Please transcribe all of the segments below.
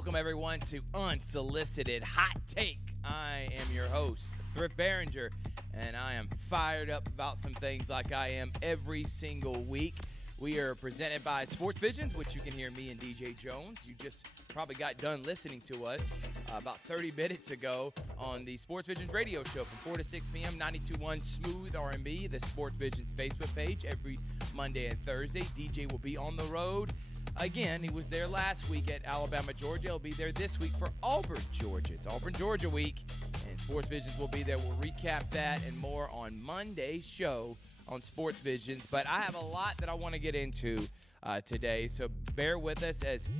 Welcome, everyone, to Unsolicited Hot Take. I am your host, Thrift Behringer, and I am fired up about some things like I am every single week. We are presented by Sports Visions, which you can hear me and DJ Jones. You just probably got done listening to us about 30 minutes ago on the Sports Visions radio show from 4 to 6 p.m., 92.1 Smooth R&B, the Sports Visions Facebook page every Monday and Thursday. DJ will be on the road. Again, he was there last week at Alabama, Georgia. He'll be there this week for Auburn, Georgia. It's Auburn, Georgia week, and Sports Visions will be there. We'll recap that and more on Monday's show on Sports Visions. But I have a lot that I want to get into today, so bear with us as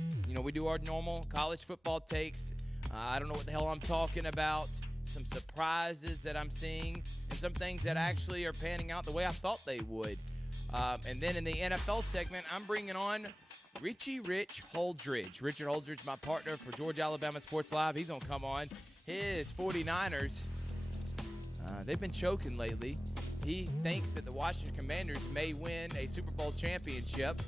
we do our normal college football takes. I don't know what the hell I'm talking about. Some surprises that I'm seeing, and some things that actually are panning out the way I thought they would. And then in the NFL segment, I'm bringing on Rich Holdridge. Richard Holdridge, my partner for Georgia Alabama Sports Live. He's going to come on. His 49ers, they've been choking lately. He thinks that the Washington Commanders may win a Super Bowl championship.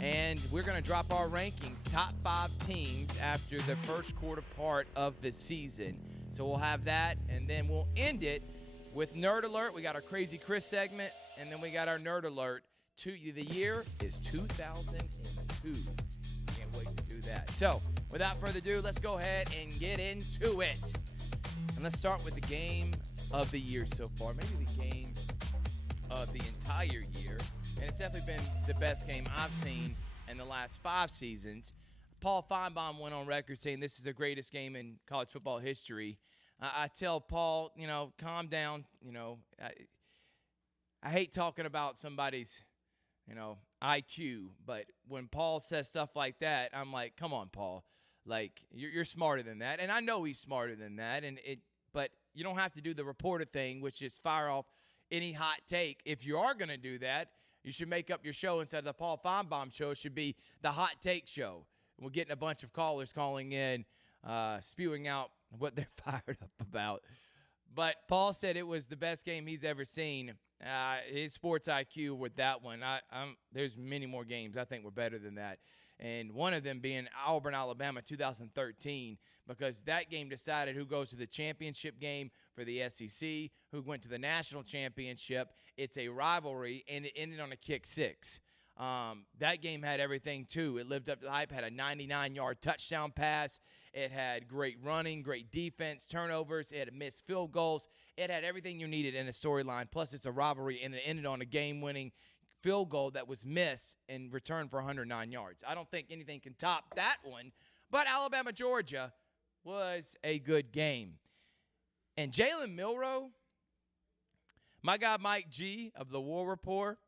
And we're going to drop our rankings, top 5 teams after the first quarter part of the season. So we'll have that, and then we'll end it with Nerd Alert. We got our Crazy Chris segment, and then we got our Nerd Alert. The year is 2002. Can't wait to do that. So, without further ado, let's go ahead and get into it. And let's start with the game of the year so far. Maybe the game of the entire year. And it's definitely been the best game I've seen in the last 5 seasons. Paul Feinbaum went on record saying this is the greatest game in college football history. I tell Paul, calm down. I hate talking about somebody's IQ, but when Paul says stuff like that, I'm like, come on, Paul, like you're smarter than that, and I know he's smarter than that, but you don't have to do the reporter thing, which is fire off any hot take. If you are going to do that, you should make up your show instead of the Paul Feinbaum show. It should be the Hot Take Show. We're getting a bunch of callers calling in, spewing out what they're fired up about. But Paul said it was the best game he's ever seen. His sports IQ with that one. There's many more games I think were better than that. And one of them being Auburn, Alabama, 2013, because that game decided who goes to the championship game for the SEC, who went to the national championship. It's a rivalry, and it ended on a kick 6. That game had everything, too. It lived up to the hype, had a 99-yard touchdown pass. It had great running, great defense, turnovers. It had missed field goals. It had everything you needed in a storyline. Plus, it's a rivalry, and it ended on a game-winning field goal that was missed in return for 109 yards. I don't think anything can top that one. But Alabama, Georgia was a good game. And Jalen Milroe, my guy Mike G of the War Report,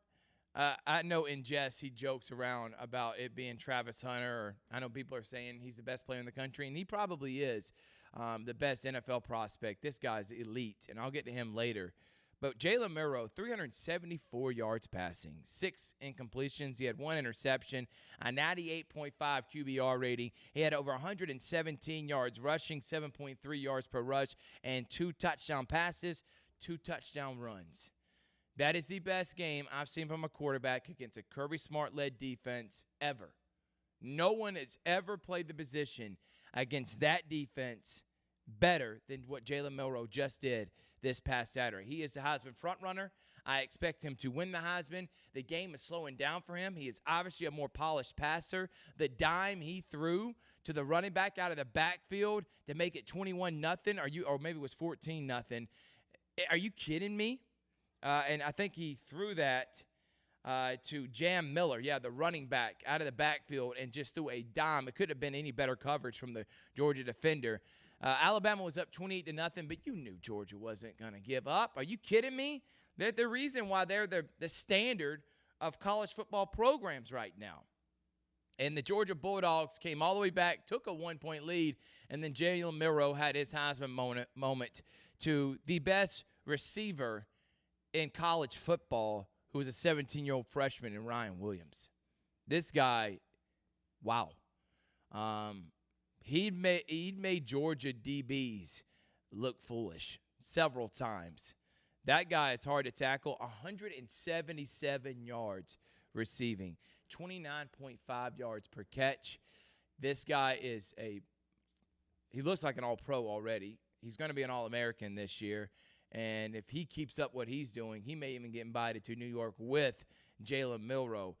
I know in jest he jokes around about it being Travis Hunter. Or I know people are saying he's the best player in the country, and he probably is the best NFL prospect. This guy's elite, and I'll get to him later. But Jalen Milroe, 374 yards passing, 6 incompletions. He had 1 interception, a 98.5 QBR rating. He had over 117 yards rushing, 7.3 yards per rush, and 2 touchdown passes, 2 touchdown runs. That is the best game I've seen from a quarterback against a Kirby Smart-led defense ever. No one has ever played the position against that defense better than what Jalen Milroe just did this past Saturday. He is the Heisman frontrunner. I expect him to win the Heisman. The game is slowing down for him. He is obviously a more polished passer. The dime he threw to the running back out of the backfield to make it 21-0, or maybe it was 14-0. Are you kidding me? And I think he threw that to Jam Miller, the running back, out of the backfield, and just threw a dime. It couldn't have been any better coverage from the Georgia defender. Alabama was up 28-0, but you knew Georgia wasn't going to give up. Are you kidding me? They're the reason why they're the standard of college football programs right now. And the Georgia Bulldogs came all the way back, took a 1-point lead, and then Jalen Milroe had his Heisman moment to the best receiver in college football, who was a 17-year-old freshman in Ryan Williams. This guy, wow. He'd made Georgia DBs look foolish several times. That guy is hard to tackle. 177 yards receiving, 29.5 yards per catch. This guy is a he looks like an all-pro already. He's going to be an All-American this year. And if he keeps up what he's doing, he may even get invited to New York with Jalen Milroe.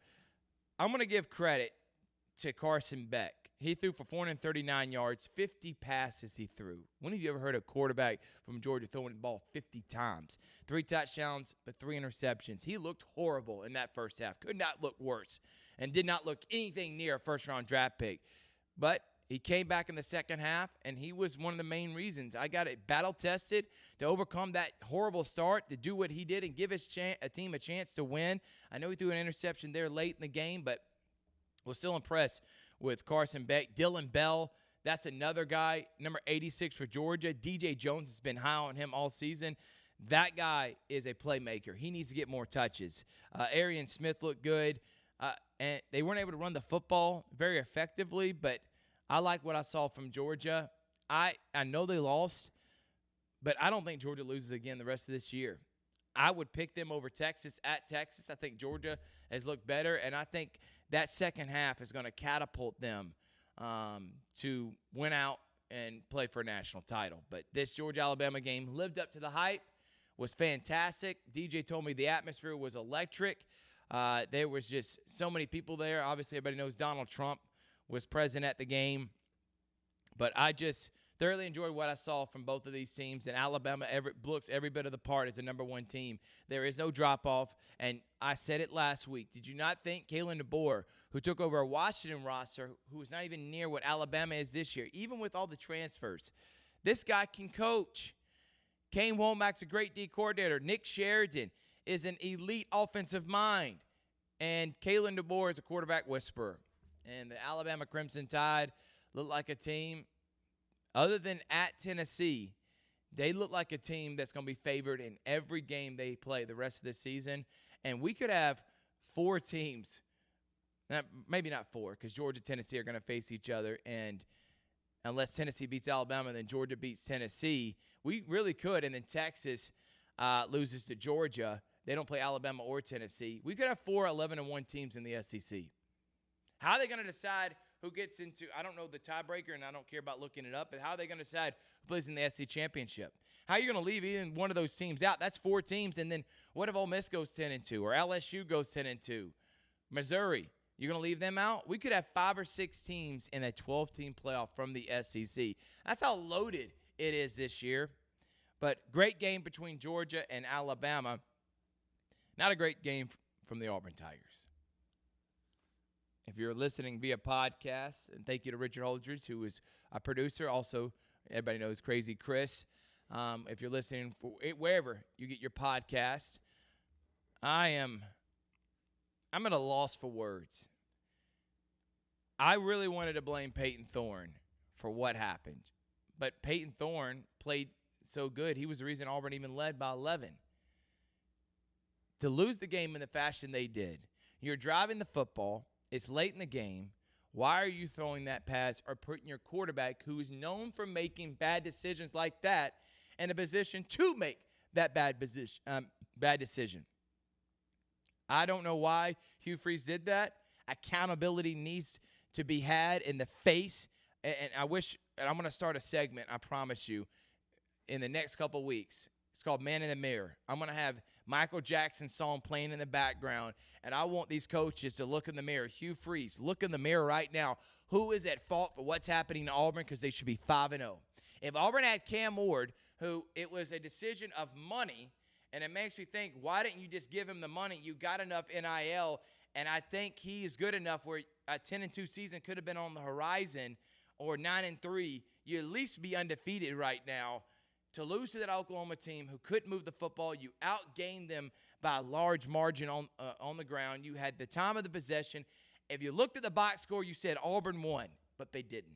I'm going to give credit to Carson Beck. He threw for 439 yards, 50 passes he threw. When have you ever heard a quarterback from Georgia throwing the ball 50 times? 3 touchdowns, but 3 interceptions. He looked horrible in that first half. Could not look worse and did not look anything near a first-round draft pick. But he came back in the second half, and he was one of the main reasons. I got it battle-tested to overcome that horrible start, to do what he did and give his a team a chance to win. I know he threw an interception there late in the game, but was still impressed with Carson Beck. Dylan Bell, that's another guy, number 86 for Georgia. DJ Jones has been high on him all season. That guy is a playmaker. He needs to get more touches. Arian Smith looked good, and they weren't able to run the football very effectively, but I like what I saw from Georgia. I know they lost, but I don't think Georgia loses again the rest of this year. I would pick them over Texas at Texas. I think Georgia has looked better, and I think that second half is going to catapult them to win out and play for a national title. But this Georgia-Alabama game lived up to the hype, was fantastic. DJ told me the atmosphere was electric. There was just so many people there. Obviously, everybody knows Donald Trump was present at the game. But I just thoroughly enjoyed what I saw from both of these teams, and Alabama looks every bit of the part as a number 1 team. There is no drop-off, and I said it last week. Did you not think Kalen DeBoer, who took over a Washington roster, who is not even near what Alabama is this year, even with all the transfers, this guy can coach. Kane Womack's a great D coordinator. Nick Sheridan is an elite offensive mind, and Kalen DeBoer is a quarterback whisperer. And the Alabama Crimson Tide look like a team, other than at Tennessee, they look like a team that's going to be favored in every game they play the rest of this season. And we could have 4 teams, maybe not 4, because Georgia and Tennessee are going to face each other. And unless Tennessee beats Alabama, then Georgia beats Tennessee. We really could. And then Texas loses to Georgia. They don't play Alabama or Tennessee. We could have 4 11-1 teams in the SEC. How are they going to decide who gets into, I don't know the tiebreaker, and I don't care about looking it up, but how are they going to decide who plays in the SEC championship? How are you going to leave even one of those teams out? That's 4 teams, and then what if Ole Miss goes 10-2 or LSU goes 10-2? Missouri, you're going to leave them out? We could have 5 or 6 teams in a 12-team playoff from the SEC. That's how loaded it is this year. But great game between Georgia and Alabama. Not a great game from the Auburn Tigers. If you're listening via podcast, and thank you to Richard Holdridge, who is a producer. Also, everybody knows Crazy Chris. If you're listening wherever you get your podcast, I'm at a loss for words. I really wanted to blame Peyton Thorne for what happened, but Peyton Thorne played so good. He was the reason Auburn even led by 11. To lose the game in the fashion they did, you're driving the football. It's late in the game. Why are you throwing that pass or putting your quarterback, who is known for making bad decisions like that, in a position to make that bad decision? I don't know why Hugh Freeze did that. Accountability needs to be had in the face. And I wish, and I'm going to start a segment, I promise you, in the next couple weeks. It's called Man in the Mirror. I'm going to have Michael Jackson's song playing in the background, and I want these coaches to look in the mirror. Hugh Freeze, look in the mirror right now. Who is at fault for what's happening to Auburn? Because they should be 5-0. If Auburn had Cam Ward, who it was a decision of money, and it makes me think, why didn't you just give him the money? You got enough NIL, and I think he is good enough where a 10-2 season could have been on the horizon, or 9-3. You at least be undefeated right now. To lose to that Oklahoma team who couldn't move the football, you outgained them by a large margin on the ground. You had the time of the possession. If you looked at the box score, you said Auburn won, but they didn't.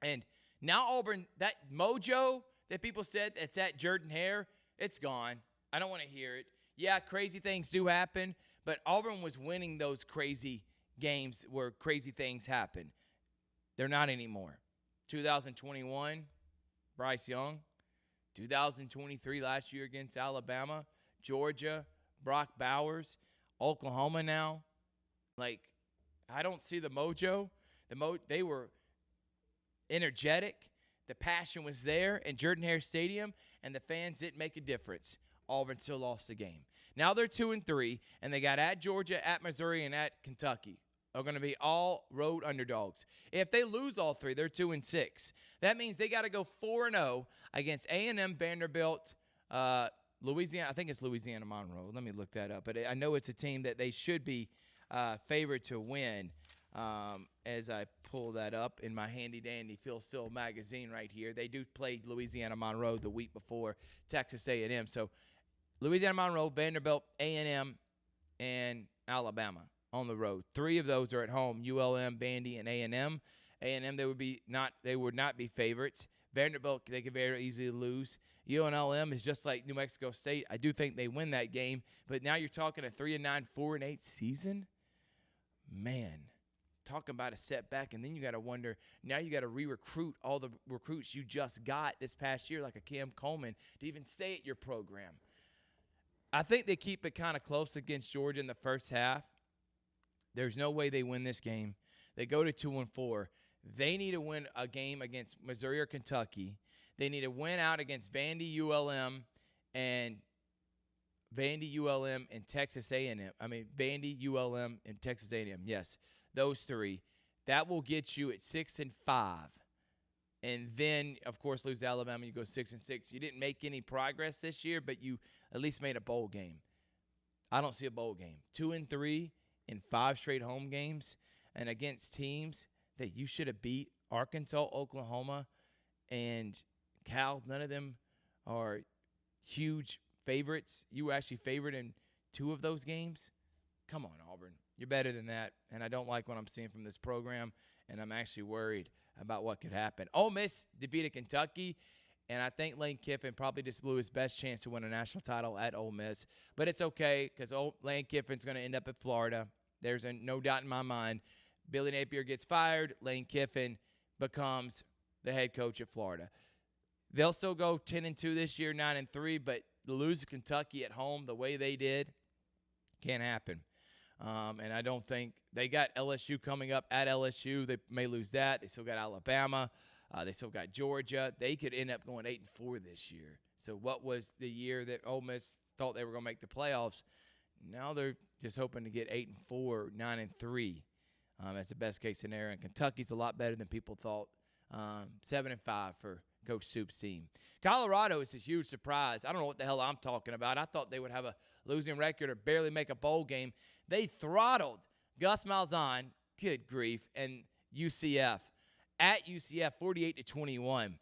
And now Auburn, that mojo that people said that's at Jordan-Hare, it's gone. I don't want to hear it. Yeah, crazy things do happen, but Auburn was winning those crazy games where crazy things happen. They're not anymore. 2021, Bryce Young. 2023 last year against Alabama, Georgia, Brock Bowers, Oklahoma now. I don't see the mojo. They were energetic. The passion was there in Jordan-Hare Stadium, and the fans didn't make a difference. Auburn still lost the game. Now they're 2-3, and they got at Georgia, at Missouri, and at Kentucky. Are going to be all road underdogs. If they lose all three, they're 2-6. That means they got to go 4-0 against A&M, Vanderbilt, Louisiana. I think it's Louisiana Monroe. Let me look that up. But I know it's a team that they should be favored to win. As I pull that up in my handy-dandy Phil Still magazine right here. They do play Louisiana Monroe the week before Texas A&M. So Louisiana Monroe, Vanderbilt, A&M, and Alabama on the road. 3 of those are at home, ULM, Vandy, and A&M. A&M, they would not be favorites. Vanderbilt, they could very easily lose. UNLM is just like New Mexico State. I do think they win that game. But now you're talking a 3-9, 4-8 season? Man. Talk about a setback, and then you got to wonder, now you got to re-recruit all the recruits you just got this past year, like a Cam Coleman, to even stay at your program. I think they keep it kind of close against Georgia in the first half. There's no way they win this game. They go to 2-4. They need to win a game against Missouri or Kentucky. They need to win out against Vandy, ULM, and Texas A&M. Vandy, ULM, and Texas A&M. Yes. Those 3, that will get you at 6-5, and then of course lose to Alabama. You go 6-6. You didn't make any progress this year, but you at least made a bowl game. I don't see a bowl game. 2-3 in 5 straight home games, and against teams that you should have beat: Arkansas, Oklahoma, and Cal. None of them are huge favorites. You were actually favored in 2 of those games. Come on, Auburn. You're better than that, and I don't like what I'm seeing from this program, and I'm actually worried about what could happen. Ole Miss defeated Kentucky, and I think Lane Kiffin probably just blew his best chance to win a national title at Ole Miss. But it's okay because Lane Kiffin's going to end up at Florida. There's no doubt in my mind. Billy Napier gets fired. Lane Kiffin becomes the head coach at Florida. They'll still go 10-2 this year, 9-3, but to lose to Kentucky at home the way they did can't happen. And I don't think they got LSU coming up at LSU. They may lose that. They still got Alabama. They still got Georgia. They could end up going 8-4 this year. So what was the year that Ole Miss thought they were going to make the playoffs? Now they're just hoping to get 8-4, 9-3. That's the best case scenario. And Kentucky's a lot better than people thought. 7-5 for Coach Soup's team. Colorado is a huge surprise. I don't know what the hell I'm talking about. I thought they would have a losing record or barely make a bowl game. They throttled Gus Malzahn, good grief, and UCF. At UCF, 48-21.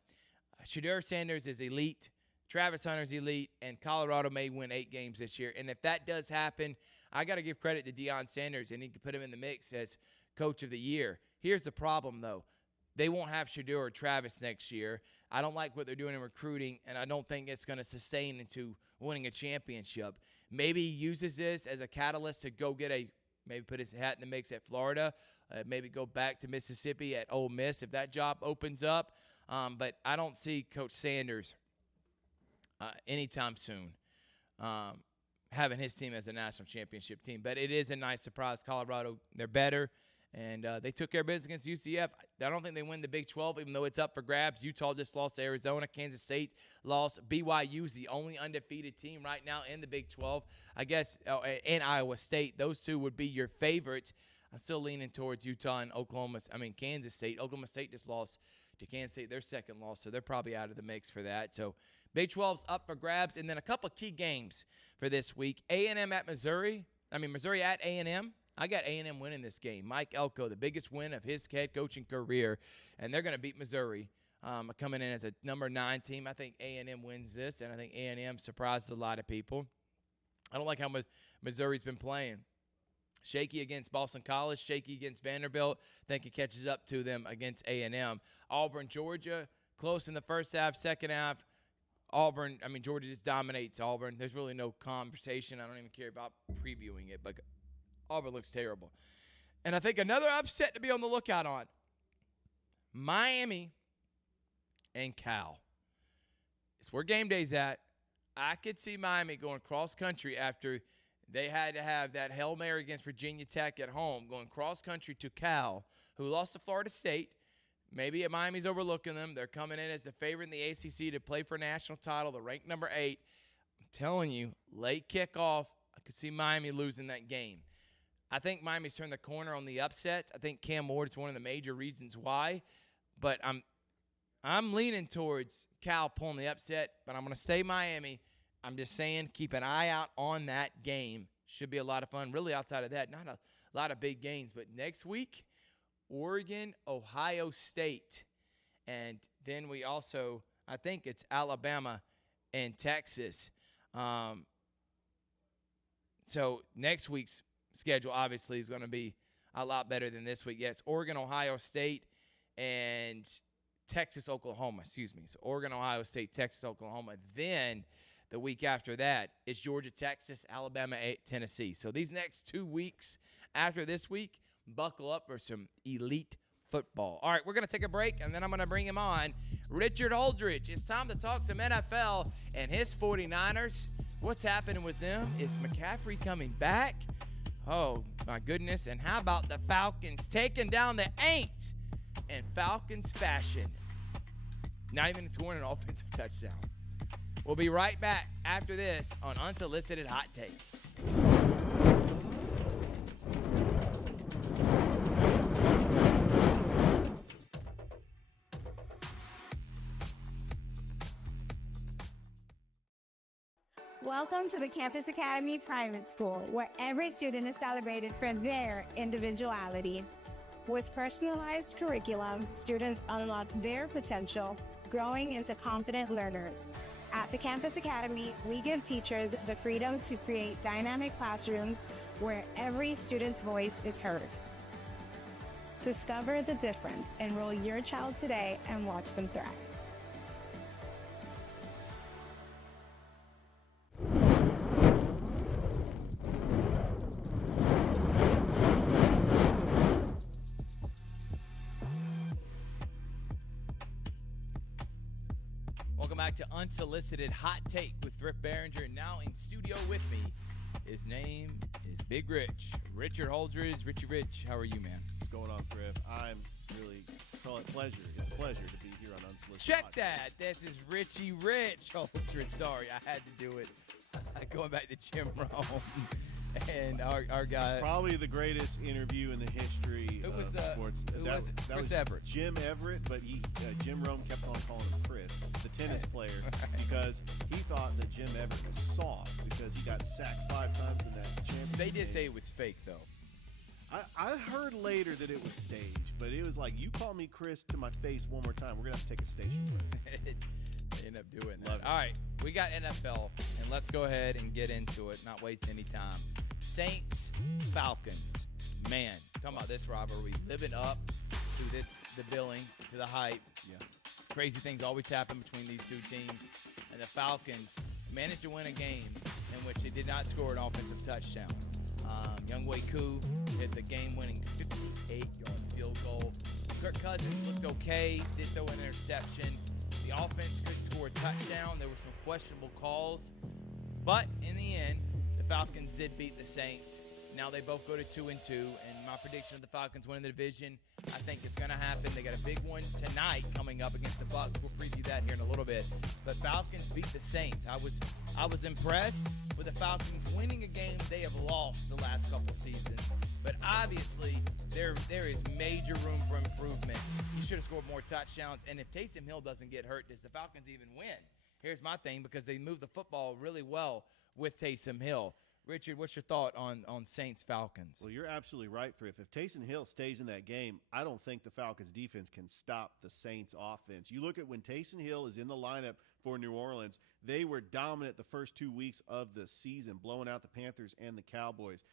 Shedeur Sanders is elite. Travis Hunter's elite, and Colorado may win 8 games this year. And if that does happen, I got to give credit to Deion Sanders, and he can put him in the mix as Coach of the Year. Here's the problem, though. They won't have Shedeur or Travis next year. I don't like what they're doing in recruiting, and I don't think it's going to sustain into winning a championship. Maybe he uses this as a catalyst to go get maybe put his hat in the mix at Florida, maybe go back to Mississippi at Ole Miss if that job opens up. But I don't see Coach Sanders anytime soon having his team as a national championship team. But it is a nice surprise. Colorado, they're better. And they took care of business against UCF. I don't think they win the Big 12, even though it's up for grabs. Utah just lost to Arizona. Kansas State lost. BYU's the only undefeated team right now in the Big 12. I guess, and Iowa State. Those 2 would be your favorites. I'm still leaning towards Utah and Kansas State. Oklahoma State just lost to Kansas State, their second loss, so they're probably out of the mix for that. So Big 12's up for grabs. And then a couple key games for this week. A&M at Missouri. Missouri at A&M. I got A&M winning this game. Mike Elko, the biggest win of his head coaching career, and they're going to beat Missouri, coming in as a number 9 team. I think A&M wins this, and I think A&M surprises a lot of people. I don't like how Missouri's been playing. Shaky against Boston College, shaky against Vanderbilt. I think it catches up to them against A&M. Auburn, Georgia, close in the first half, second half. Georgia just dominates Auburn. There's really no conversation. I don't even care about previewing it, but Auburn looks terrible. And I think another upset to be on the lookout on, Miami and Cal. It's where game day's at. I could see Miami going cross-country after they had to have that Hail Mary against Virginia Tech at home, going cross-country to Cal, who lost to Florida State. Maybe Miami's overlooking them. They're coming in as the favorite in the ACC to play for a national title. They're ranked number 8. I'm telling you, late kickoff, I could see Miami losing that game. I think Miami's turned the corner on the upsets. I think Cam Ward's one of the major reasons why. But I'm leaning towards Cal pulling the upset, but I'm going to say Miami. I'm just saying keep an eye out on that game. Should be a lot of fun. Really, outside of that, not a lot of big games. But next week, Oregon, Ohio State. And then we also, I think it's Alabama and Texas. So next week's schedule obviously is going to be a lot better than this week. Yes, Oregon, Ohio State, and Texas, Oklahoma. Excuse me. So Oregon, Ohio State, Texas, Oklahoma. Then the week after that is Georgia, Texas, Alabama, Tennessee. So these next 2 weeks after this week, buckle up for some elite football. All right, we're going to take a break, and then I'm going to bring him on. Richard Holdridge. It's time to talk some NFL and his 49ers. What's happening with them? Is McCaffrey coming back? Oh, my goodness. And how about the Falcons taking down the Aints in Falcons fashion? Not even scoring an offensive touchdown. We'll be right back after this on Unsolicited Hot Take. Welcome to the Campus Academy Private School, where every student is celebrated for their individuality. With personalized curriculum, students unlock their potential, growing into confident learners. At the Campus Academy, we give teachers the freedom to create dynamic classrooms where every student's voice is heard. Discover the difference. Enroll your child today and watch them thrive. Back to Unsolicited Hot Take with Rick Barringer. Now in studio with me, his name is Big Rich. Richard Holdridge. Richie Rich, how are you, man? What's going on, Griff? I'm really, call it pleasure. It's a pleasure to be here on Unsolicited Check Hot that. This is Richie Rich. Holdridge, sorry, I had to do it. Going back to Jim Rome and our guy. Probably the greatest interview in the history of sports. That was Everett. Jim Everett, but Jim Rome kept on calling him Chris, the tennis player, because he thought that Jim Everett was soft because he got sacked 5 times in that championship. They did say it was fake, though. I heard later that it was staged, but it was like, you call me Chris to my face one more time, we're going to have to take a station break. They end up doing that. All right, we got NFL, and let's go ahead and get into it, not waste any time. Saints, Falcons. Man, talking about this rivalry, living up to the billing, to the hype. Yeah. Crazy things always happen between these two teams. And the Falcons managed to win a game in which they did not score an offensive touchdown. Younghoe Koo hit the game-winning 58-yard field goal. Kirk Cousins looked okay, did throw an interception. The offense couldn't score a touchdown. There were some questionable calls. But in the end, the Falcons did beat the Saints. Now they both go to 2-2, and my prediction of the Falcons winning the division, I think it's going to happen. They got a big one tonight coming up against the Bucs. We'll preview that here in a little bit. But Falcons beat the Saints. I was impressed with the Falcons winning a game they have lost the last couple seasons. But obviously, there is major room for improvement. You should have scored more touchdowns. And if Taysom Hill doesn't get hurt, does the Falcons even win? Here's my thing, because they moved the football really well with Taysom Hill. Richard, what's your thought on Saints-Falcons? Well, you're absolutely right, Thrift. If Taysom Hill stays in that game, I don't think the Falcons' defense can stop the Saints' offense. You look at when Taysom Hill is in the lineup for New Orleans, they were dominant the first 2 weeks of the season, blowing out the Panthers and the Cowboys.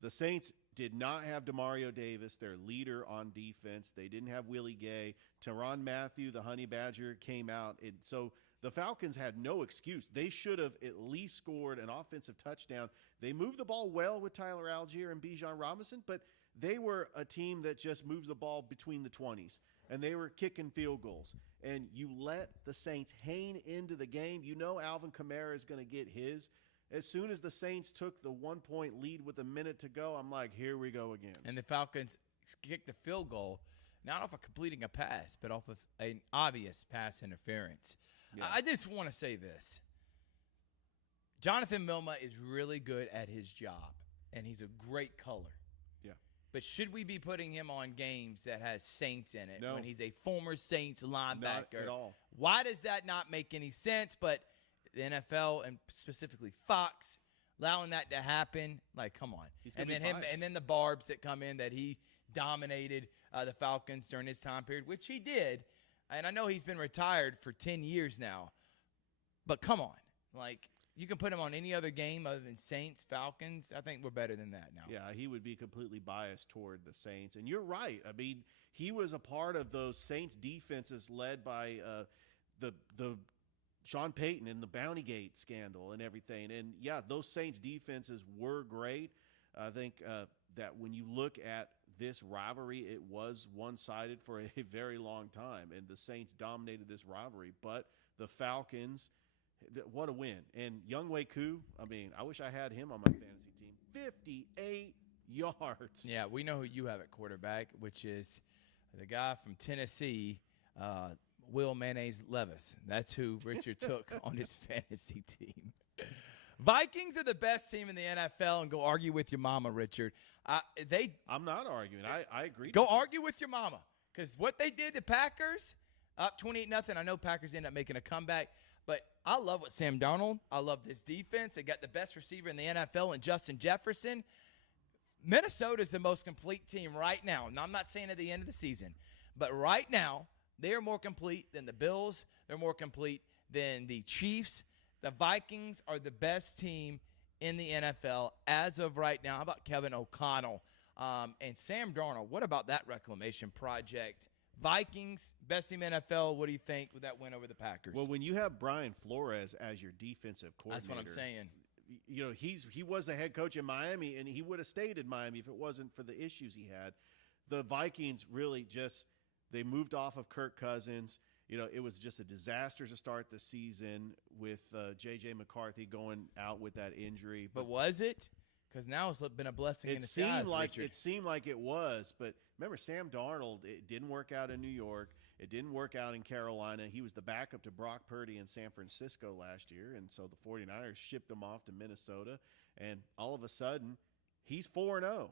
The Saints did not have Demario Davis, their leader on defense. They didn't have Willie Gay. Tyrann Mathieu, the Honey Badger, came out. So the Falcons had no excuse. They should have at least scored an offensive touchdown. They moved the ball well with Tyler Algier and Bijan Robinson, but they were a team that just moves the ball between the 20s, and they were kicking field goals. And you let the Saints hang into the game. You know Alvin Kamara is going to get his. As soon as the Saints took the 1-point lead with a minute to go, I'm like, here we go again. And the Falcons kicked the field goal. not off of completing a pass, but off of an obvious pass interference. Yeah. I just want to say this. Jonathan Milma is really good at his job, and he's a great color. Yeah. But should we be putting him on games that has Saints in it No. when he's a former Saints linebacker? Not at all. Why does that not make any sense? But the NFL and specifically Fox allowing that to happen, like, come on. And then and then the barbs that come in that he dominated the Falcons during his time period, which he did. And I know he's been retired for 10 years now. But come on. Like, you can put him on any other game other than Saints, Falcons. I think we're better than that now. Yeah, he would be completely biased toward the Saints. And you're right. I mean, he was a part of those Saints defenses led by the Sean Payton and the Bounty Gate scandal and everything. And, yeah, those Saints defenses were great. I think that when you look at this rivalry, it was one-sided for a very long time, and the Saints dominated this rivalry. But the Falcons – what a win. And Younghoe Koo, I mean, I wish I had him on my fantasy team. 58 yards. Yeah, we know who you have at quarterback, which is the guy from Tennessee, Will Mayonnaise Levis. That's who Richard took on his fantasy team. Vikings are the best team in the NFL, and go argue with your mama, Richard. I'm not arguing. I agree. Go argue with your mama, because what they did to Packers, up 28-0. I know Packers end up making a comeback. But I love what Sam Darnold. I love this defense. They got the best receiver in the NFL in Justin Jefferson. Minnesota is the most complete team right now. Now, I'm not saying at the end of the season, but right now, they are more complete than the Bills. They're more complete than the Chiefs. The Vikings are the best team in the NFL as of right now. How about Kevin O'Connell and Sam Darnold? What about that reclamation project? Vikings, best team in NFL. What do you think with that win over the Packers? Well, when you have Brian Flores as your defensive coordinator. That's what I'm saying. You know, he was the head coach in Miami, and he would have stayed in Miami if it wasn't for the issues he had. The Vikings really they moved off of Kirk Cousins. You know, it was just a disaster to start the season with J.J. McCarthy going out with that injury. But was it? Because now it's been a blessing in disguise, Richard. It seemed like it was, but remember Sam Darnold, it didn't work out in New York. It didn't work out in Carolina. He was the backup to Brock Purdy in San Francisco last year, and so the 49ers shipped him off to Minnesota, and all of a sudden he's 4-0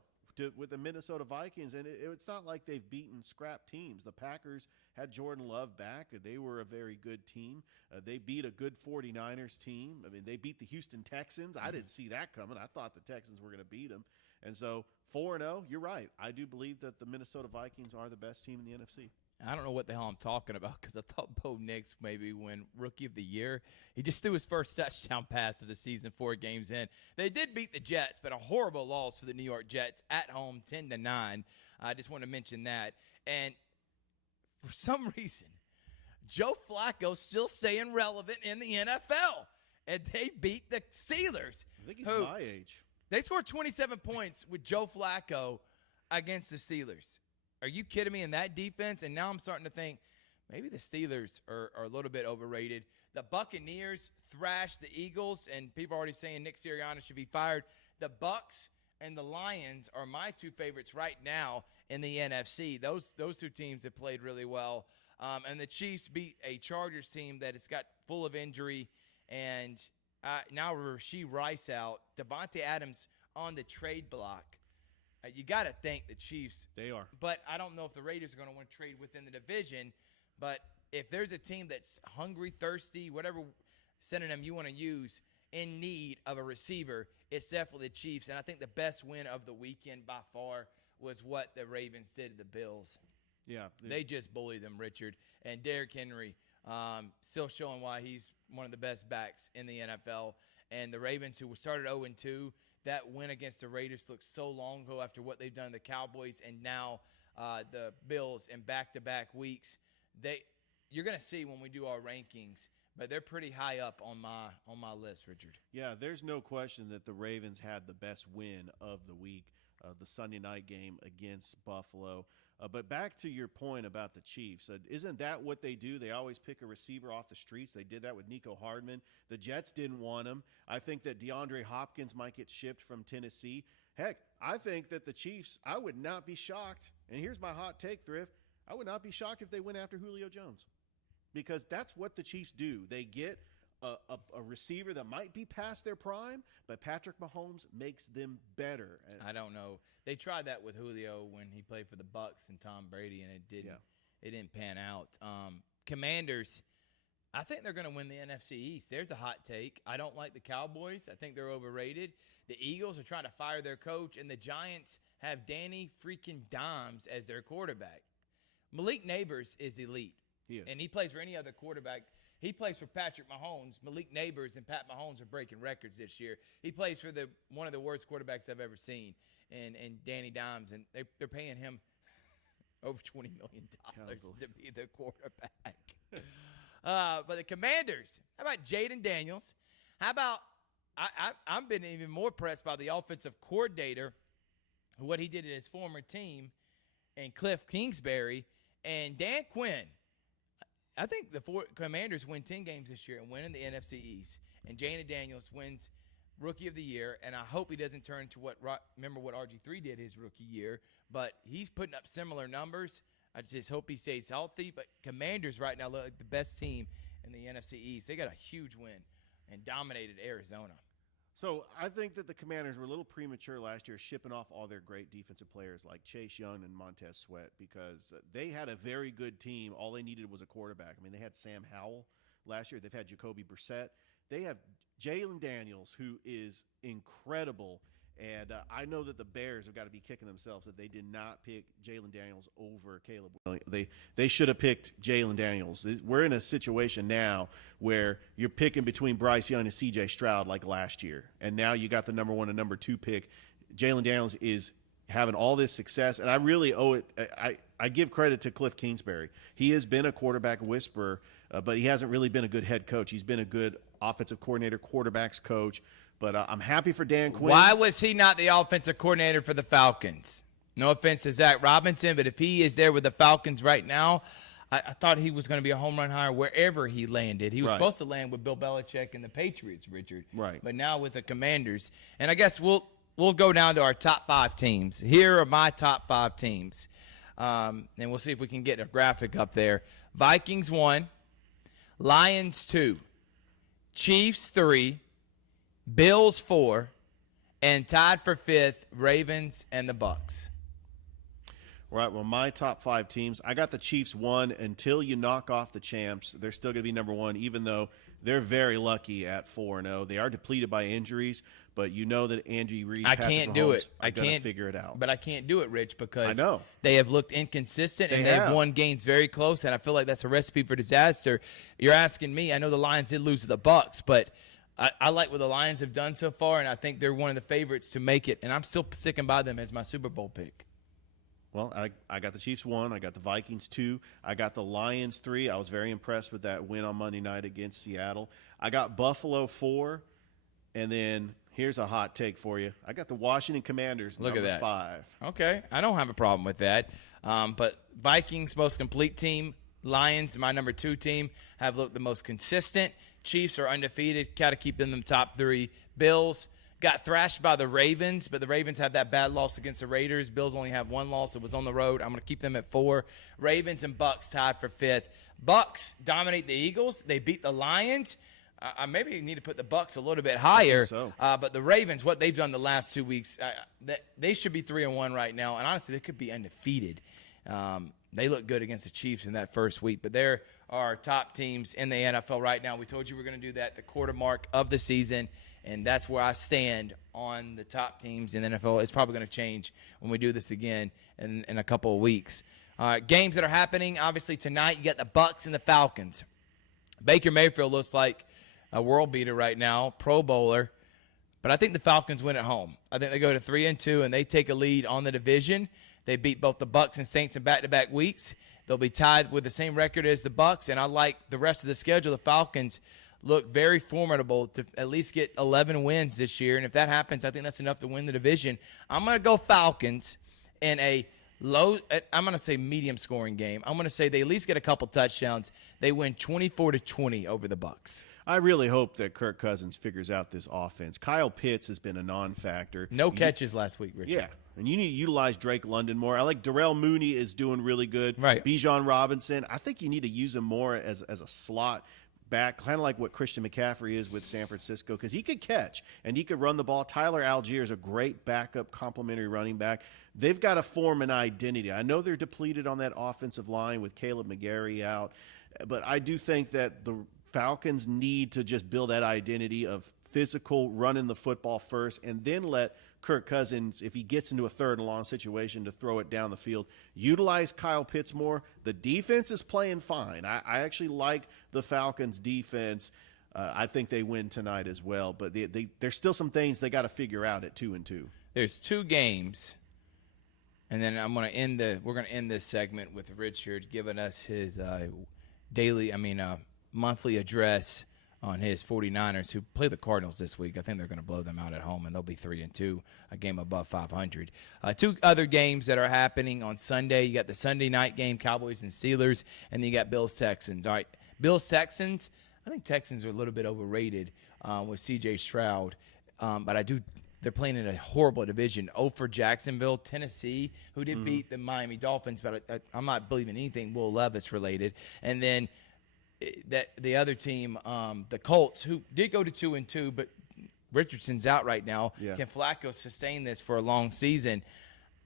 with the Minnesota Vikings, and it's not like they've beaten scrap teams. The Packers had Jordan Love back. They were a very good team. They beat a good 49ers team. I mean, they beat the Houston Texans. I didn't see that coming. I thought the Texans were going to beat them. And so 4-0, you're right. I do believe that the Minnesota Vikings are the best team in the NFC. I don't know what the hell I'm talking about because I thought Bo Nix maybe win Rookie of the Year. He just threw his first touchdown pass of the season 4 games in. They did beat the Jets, but a horrible loss for the New York Jets at home, 10-9. I just want to mention that. And for some reason, Joe Flacco's still staying relevant in the NFL. And they beat the Steelers. I think he's my age. They scored 27 points with Joe Flacco against the Steelers. Are you kidding me? In that defense? And now I'm starting to think maybe the Steelers are a little bit overrated. The Buccaneers thrashed the Eagles, and people are already saying Nick Sirianni should be fired. The Bucs and the Lions are my 2 favorites right now in the NFC. Those 2 teams have played really well. And the Chiefs beat a Chargers team that has got full of injury. And now Rashee Rice out. Devontae Adams on the trade block. You got to thank the Chiefs. They are. But I don't know if the Raiders are going to want to trade within the division. But if there's a team that's hungry, thirsty, whatever synonym you want to use, in need of a receiver, it's definitely the Chiefs. And I think the best win of the weekend by far was what the Ravens did to the Bills. Yeah. They just bullied them, Richard. And Derrick Henry still showing why he's one of the best backs in the NFL. And the Ravens, who started 0-2, that win against the Raiders looked so long ago after what they've done to the Cowboys, and now the Bills in back-to-back weeks. You're going to see when we do our rankings, but they're pretty high up on my list, Richard. Yeah, there's no question that the Ravens had the best win of the week, the Sunday night game against Buffalo. But back to your point about the Chiefs, isn't that what they do? They always pick a receiver off the streets. They did that with Nico Hardman. The Jets didn't want him. I think that DeAndre Hopkins might get shipped from Tennessee. Heck, I think that the Chiefs, I would not be shocked. And here's my hot take, Thrift. I would not be shocked if they went after Julio Jones, because that's what the Chiefs do. They get a receiver that might be past their prime, but Patrick Mahomes makes them better. I don't know. They tried that with Julio when he played for the Bucs and Tom Brady, and it didn't pan out. Commanders, I think they're going to win the NFC East. There's a hot take. I don't like the Cowboys. I think they're overrated. The Eagles are trying to fire their coach, and the Giants have Danny freaking Dimes as their quarterback. Malik Neighbors is elite. He is. And he plays for any other quarterback. He plays for Patrick Mahomes. Malik Neighbors and Pat Mahomes are breaking records this year. He plays for one of the worst quarterbacks I've ever seen, and Danny Dimes, and they're paying him over $20 million to be their quarterback. But the Commanders, how about Jaden Daniels? How about I've been even more impressed by the offensive coordinator, what he did at his former team, and Cliff Kingsbury and Dan Quinn. I think the Commanders win 10 games this year and win in the NFC East. And Jaden Daniels wins Rookie of the Year, and I hope he doesn't turn to what RG3 did his rookie year. But he's putting up similar numbers. I just hope he stays healthy. But Commanders right now look like the best team in the NFC East. They got a huge win and dominated Arizona. So I think that the Commanders were a little premature last year shipping off all their great defensive players like Chase Young and Montez Sweat, because they had a very good team. All they needed was a quarterback. I mean, they had Sam Howell last year. They've had Jacoby Brissett. They have Jalen Daniels, who is incredible. And I know that the Bears have got to be kicking themselves that they did not pick Jalen Daniels over Caleb Williams. They should have picked Jalen Daniels. We're in a situation now where you're picking between Bryce Young and C.J. Stroud like last year, and now you got the number 1 and number 2 pick. Jalen Daniels is having all this success, and I really owe it. I give credit to Cliff Kingsbury. He has been a quarterback whisperer, but he hasn't really been a good head coach. He's been a good offensive coordinator, quarterbacks coach. But I'm happy for Dan Quinn. Why was he not the offensive coordinator for the Falcons? No offense to Zach Robinson, but if he is there with the Falcons right now, I thought he was going to be a home run hire wherever he landed. He was supposed to land with Bill Belichick and the Patriots, Richard. Right. But now with the Commanders. And I guess we'll go down to our top 5 teams. Here are my top 5 teams. And we'll see if we can get a graphic up there. Vikings 1, Lions 2, Chiefs 3, Bills 4, and tied for 5th, Ravens and the Bucks. Right, well, my top 5 teams, I got the Chiefs 1 until you knock off the champs. They're still going to be number 1, even though they're very lucky at 4-0. They are depleted by injuries, but you know that Andy Reid, I can't do it. I can't figure it out. But I can't do it, Rich, because I know they have looked inconsistent and they've won games very close, and I feel like that's a recipe for disaster. You're asking me. I know the Lions did lose to the Bucks, but I like what the Lions have done so far, and I think they're one of the favorites to make it, and I'm still sticking by them as my Super Bowl pick. Well, I got the Chiefs 1. I got the Vikings 2. I got the Lions 3. I was very impressed with that win on Monday night against Seattle. I got Buffalo 4. And then here's a hot take for you. I got the Washington Commanders Look number at that. 5. Okay. I don't have a problem with that. But Vikings, most complete team. Lions, my number 2 team, have looked the most consistent. Chiefs are undefeated. Got to keep them in the top 3. Bills got thrashed by the Ravens, but the Ravens have that bad loss against the Raiders. Bills only have 1 loss. It was on the road. I'm going to keep them at 4. Ravens and Bucks tied for 5th. Bucks dominate the Eagles. They beat the Lions. I maybe need to put the Bucks a little bit higher. I think so. But the Ravens, what they've done the last 2 weeks, they should be 3-1 right now. And honestly, they could be undefeated. They look good against the Chiefs in that first week. But there are top teams in the NFL right now. We told you we're going to do that, the quarter mark of the season. And that's where I stand on the top teams in the NFL. It's probably going to change when we do this again in a couple of weeks. Games that are happening, obviously, tonight. You got the Bucks and the Falcons. Baker Mayfield looks like a world beater right now, Pro Bowler. But I think the Falcons win at home. I think they go to 3-2, and they take a lead on the division. They beat both the Bucks and Saints in back-to-back weeks. They'll be tied with the same record as the Bucks, and I like the rest of the schedule. The Falcons look very formidable to at least get 11 wins this year, and if that happens, I think that's enough to win the division. I'm going to go Falcons in a I'm going to say medium scoring game. I'm going to say they at least get a couple touchdowns. They win 24-20 over the Bucs. I really hope that Kirk Cousins figures out this offense. Kyle Pitts has been a non-factor. No catches last week, Richard. Yeah, and you need to utilize Drake London more. I like Darrell Mooney is doing really good. Right. Bijan Robinson, I think you need to use him more as a slot back, kind of like what Christian McCaffrey is with San Francisco, because he could catch and he could run the ball. Tyler Algier is a great backup complimentary running back. They've got to form an identity. I know they're depleted on that offensive line with Caleb McGarry out, but I do think that the Falcons need to just build that identity of physical, running the football first, and then let Kirk Cousins, if he gets into a third and long situation, to throw it down the field. Utilize Kyle Pitts more. The defense is playing fine. I actually like the Falcons' defense. I think they win tonight as well, but there's still some things they got to figure out at 2-2. There's 2 games, and then we're going to end this segment with Richard giving us his monthly address on his 49ers, who play the Cardinals this week. I think they're going to blow them out at home, and they'll be 3-2, a game above 500. 2 other games that are happening on Sunday. You got the Sunday night game, Cowboys and Steelers, and then you got Bills-Texans. All right, Bills-Texans, I think Texans are a little bit overrated with C.J. Stroud, but they're playing in a horrible division. For Jacksonville, Tennessee, who did beat the Miami Dolphins, but I'm not believing anything Will Levis related. And then that the other team, the Colts, who did go to 2-2, but Richardson's out right now. Yeah. Can Flacco sustain this for a long season?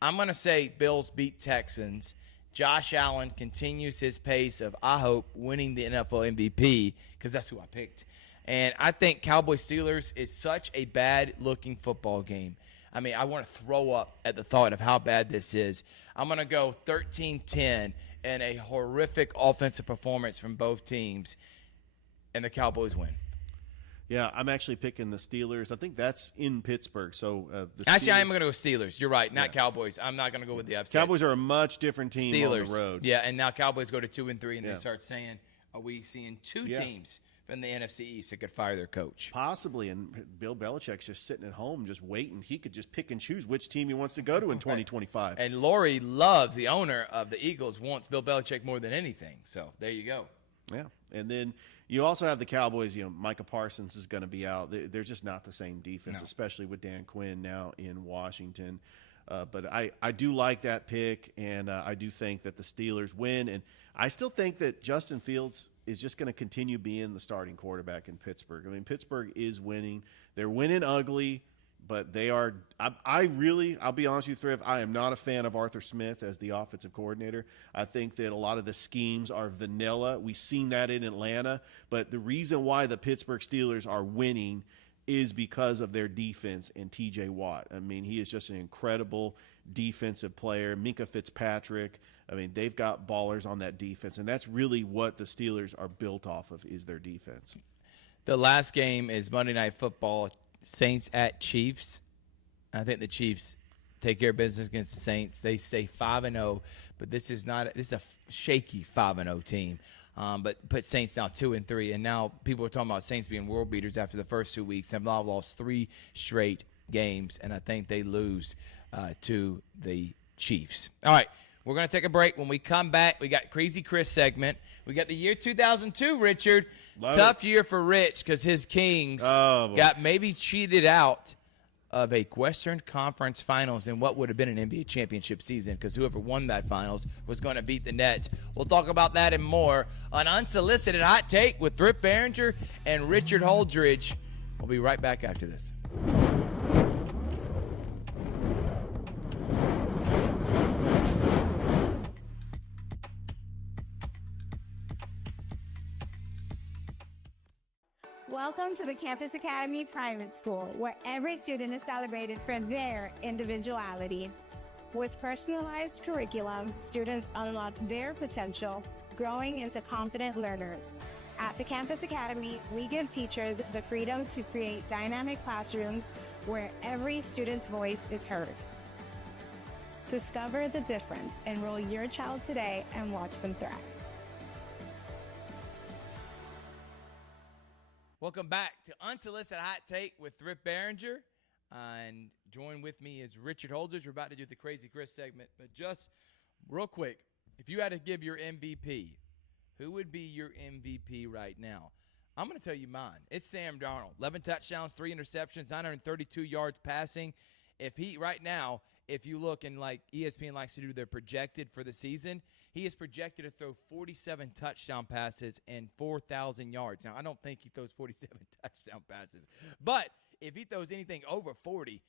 I'm going to say Bills beat Texans. Josh Allen continues his pace of, I hope, winning the NFL MVP, because that's who I picked. And I think Cowboys-Steelers is such a bad-looking football game. I mean, I want to throw up at the thought of how bad this is. I'm going to go 13-10 and a horrific offensive performance from both teams, and the Cowboys win. Yeah, I'm actually picking the Steelers. I think that's in Pittsburgh. So Actually, I am going to go Steelers. You're right, not Cowboys. I'm not going to go with the upset. Cowboys are a much different team Steelers. on the road. Yeah, and now Cowboys go to 2-3, and they start saying, are we seeing 2 teams from the NFC East that could fire their coach? Possibly, and Bill Belichick's just sitting at home just waiting. He could just pick and choose which team he wants to go to in 2025. And Lori loves, the owner of the Eagles, wants Bill Belichick more than anything. So there you go. Yeah, and then you also have the Cowboys. Micah Parsons is going to be out. They're just not the same defense, especially with Dan Quinn now in Washington. But I do like that pick, and I do think that the Steelers win. And I still think that Justin Fields is just going to continue being the starting quarterback in Pittsburgh. I mean, Pittsburgh is winning. They're winning ugly, but they are – I'll be honest with you, Thrift, I am not a fan of Arthur Smith as the offensive coordinator. I think that a lot of the schemes are vanilla. We've seen that in Atlanta. But the reason why the Pittsburgh Steelers are winning is because of their defense and T.J. Watt. I mean, he is just an incredible defensive player. Minka Fitzpatrick. I mean, they've got ballers on that defense, and that's really what the Steelers are built off of, is their defense. The last game is Monday Night Football, Saints at Chiefs. I think the Chiefs take care of business against the Saints. They stay 5-0, but this is a shaky 5-0 team. But put Saints now 2-3, and now people are talking about Saints being world beaters after the first 2 weeks. Have now lost 3 straight games, and I think they lose to the Chiefs. All right, we're going to take a break. When we come back, we got Crazy Chris segment. We got the year 2002, Richard. Tough year for Rich because his Kings got maybe cheated out of a Western Conference Finals in what would have been an NBA championship season, because whoever won that finals was going to beat the Nets. We'll talk about that and more on Unsolicited Hot Take with Thrift Behringer and Richard Holdridge. We'll be right back after this. Welcome to the Campus Academy Private School, where every student is celebrated for their individuality. With personalized curriculum, students unlock their potential, growing into confident learners. At the Campus Academy, we give teachers the freedom to create dynamic classrooms where every student's voice is heard. Discover the difference. Enroll your child today and watch them thrive. Welcome back to Unsolicited Hot Take with Thrift Behringer. And join with me is Richard Holdridge. We're about to do the Crazy Chris segment. But just real quick, if you had to give your MVP, who would be your MVP right now? I'm going to tell you mine. It's Sam Darnold. 11 touchdowns, 3 interceptions, 932 yards passing. If you look and like ESPN likes to do their projected for the season, he is projected to throw 47 touchdown passes and 4,000 yards. Now, I don't think he throws 47 touchdown passes. But if he throws anything over 40,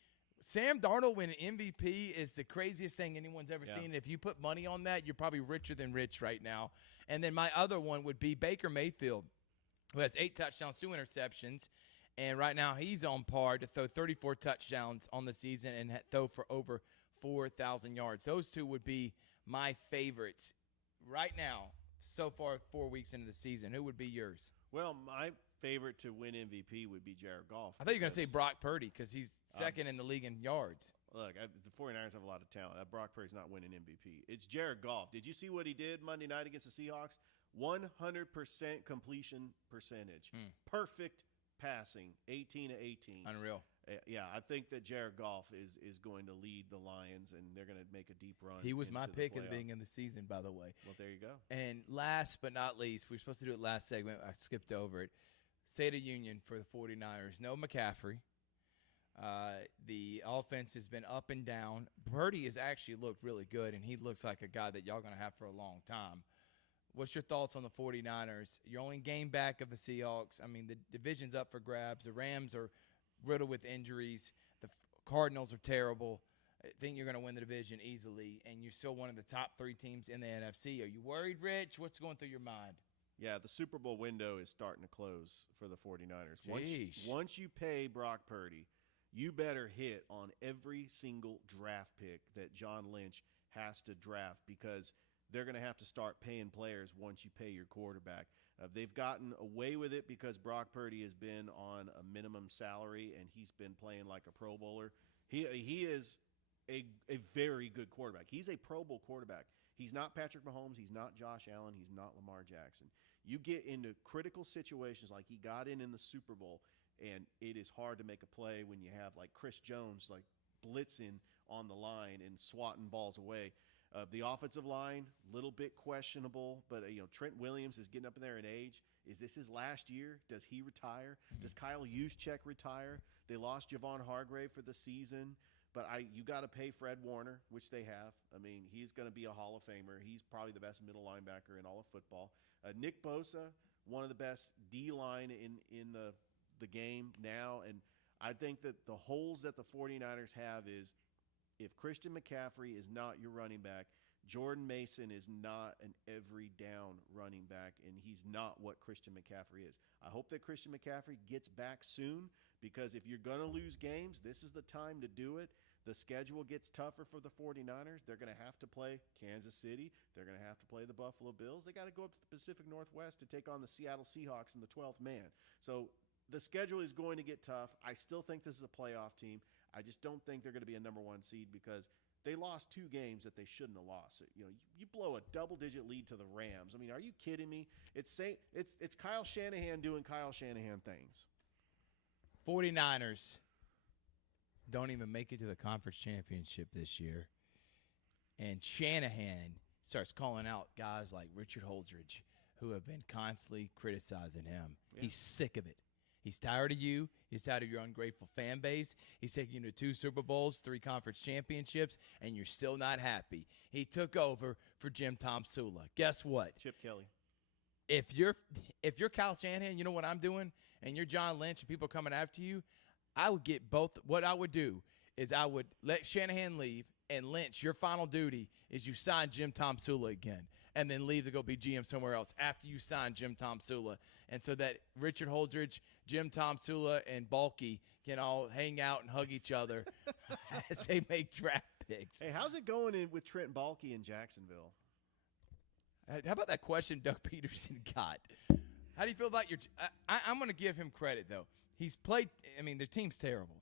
Sam Darnold winning MVP is the craziest thing anyone's ever seen. If you put money on that, you're probably richer than rich right now. And then my other one would be Baker Mayfield, who has 8 touchdowns, 2 interceptions. And right now he's on par to throw 34 touchdowns on the season and throw for over 4,000 yards. Those two would be my favorites right now so far 4 weeks into the season. Who would be yours? Well, my favorite to win MVP would be Jared Goff. I thought you were going to say Brock Purdy because he's second in the league in yards. Look, the 49ers have a lot of talent. Brock Purdy's not winning MVP. It's Jared Goff. Did you see what he did Monday night against the Seahawks? 100% completion percentage. Perfect passing, 18 to 18. Unreal. Yeah, I think that Jared Goff is going to lead the Lions, and they're going to make a deep run. He was my pick at the playoff. beginning of the season, by the way. Well, there you go. And last but not least, we were supposed to do it last segment. I skipped over it. State of Union for the 49ers. No McCaffrey. The offense has been up and down. Purdy has actually looked really good, and he looks like a guy that y'all going to have for a long time. What's your thoughts on the 49ers? You're only game back of the Seahawks. I mean, the division's up for grabs. The Rams are riddled with injuries. The Cardinals are terrible. I think you're going to win the division easily, and you're still one of the top 3 teams in the NFC. Are you worried, Rich? What's going through your mind? Yeah, the Super Bowl window is starting to close for the 49ers. Jeez. Once you pay Brock Purdy, you better hit on every single draft pick that John Lynch has to draft because they're going to have to start paying players once you pay your quarterback. They've gotten away with it because Brock Purdy has been on a minimum salary and he's been playing like a Pro Bowler. He is a very good quarterback. He's a Pro Bowl quarterback. He's not Patrick Mahomes. He's not Josh Allen. He's not Lamar Jackson. You get into critical situations like he got in the Super Bowl, and it is hard to make a play when you have like Chris Jones like blitzing on the line and swatting balls away. The offensive line, little bit questionable, but Trent Williams is getting up in there in age. Is this his last year? Does he retire? Does Kyle Juszczyk retire? They lost Javon Hargrave for the season, but you got to pay Fred Warner, which they have. I mean, he's going to be a Hall of Famer. He's probably the best middle linebacker in all of football. Nick Bosa, one of the best D-line in the game now, and I think that the holes that the 49ers have is if Christian McCaffrey is not your running back, Jordan Mason is not an every down running back, and he's not what Christian McCaffrey is. I hope that Christian McCaffrey gets back soon because if you're going to lose games, this is the time to do it. The schedule gets tougher for the 49ers. They're going to have to play Kansas City. They're going to have to play the Buffalo Bills. They got to go up to the Pacific Northwest to take on the Seattle Seahawks in the 12th man. So the schedule is going to get tough. I still think this is a playoff team. I just don't think they're going to be a number 1 seed because they lost 2 games that they shouldn't have lost. You blow a double-digit lead to the Rams. I mean, are you kidding me? It's Kyle Shanahan doing Kyle Shanahan things. 49ers don't even make it to the conference championship this year. And Shanahan starts calling out guys like Richard Holdridge who have been constantly criticizing him. Yeah. He's sick of it. He's tired of you. He's tired of your ungrateful fan base. He's taking you to 2 Super Bowls, 3 conference championships, and you're still not happy. He took over for Jim Tomsula. Guess what? Chip Kelly. If you're Kyle Shanahan, you know what I'm doing, and you're John Lynch and people are coming after you, I would get both. What I would do is I would let Shanahan leave, and Lynch, your final duty is you sign Jim Tomsula again and then leave to go be GM somewhere else after you sign Jim Tomsula. And so that Richard Holdridge, Jim Tomsula, and Balky can all hang out and hug each other as they make draft picks. Hey, how's it going with Trent Balky in Jacksonville? How about that question Doug Peterson got? How do you feel about your I'm going to give him credit, though. He's played – I mean, their team's terrible.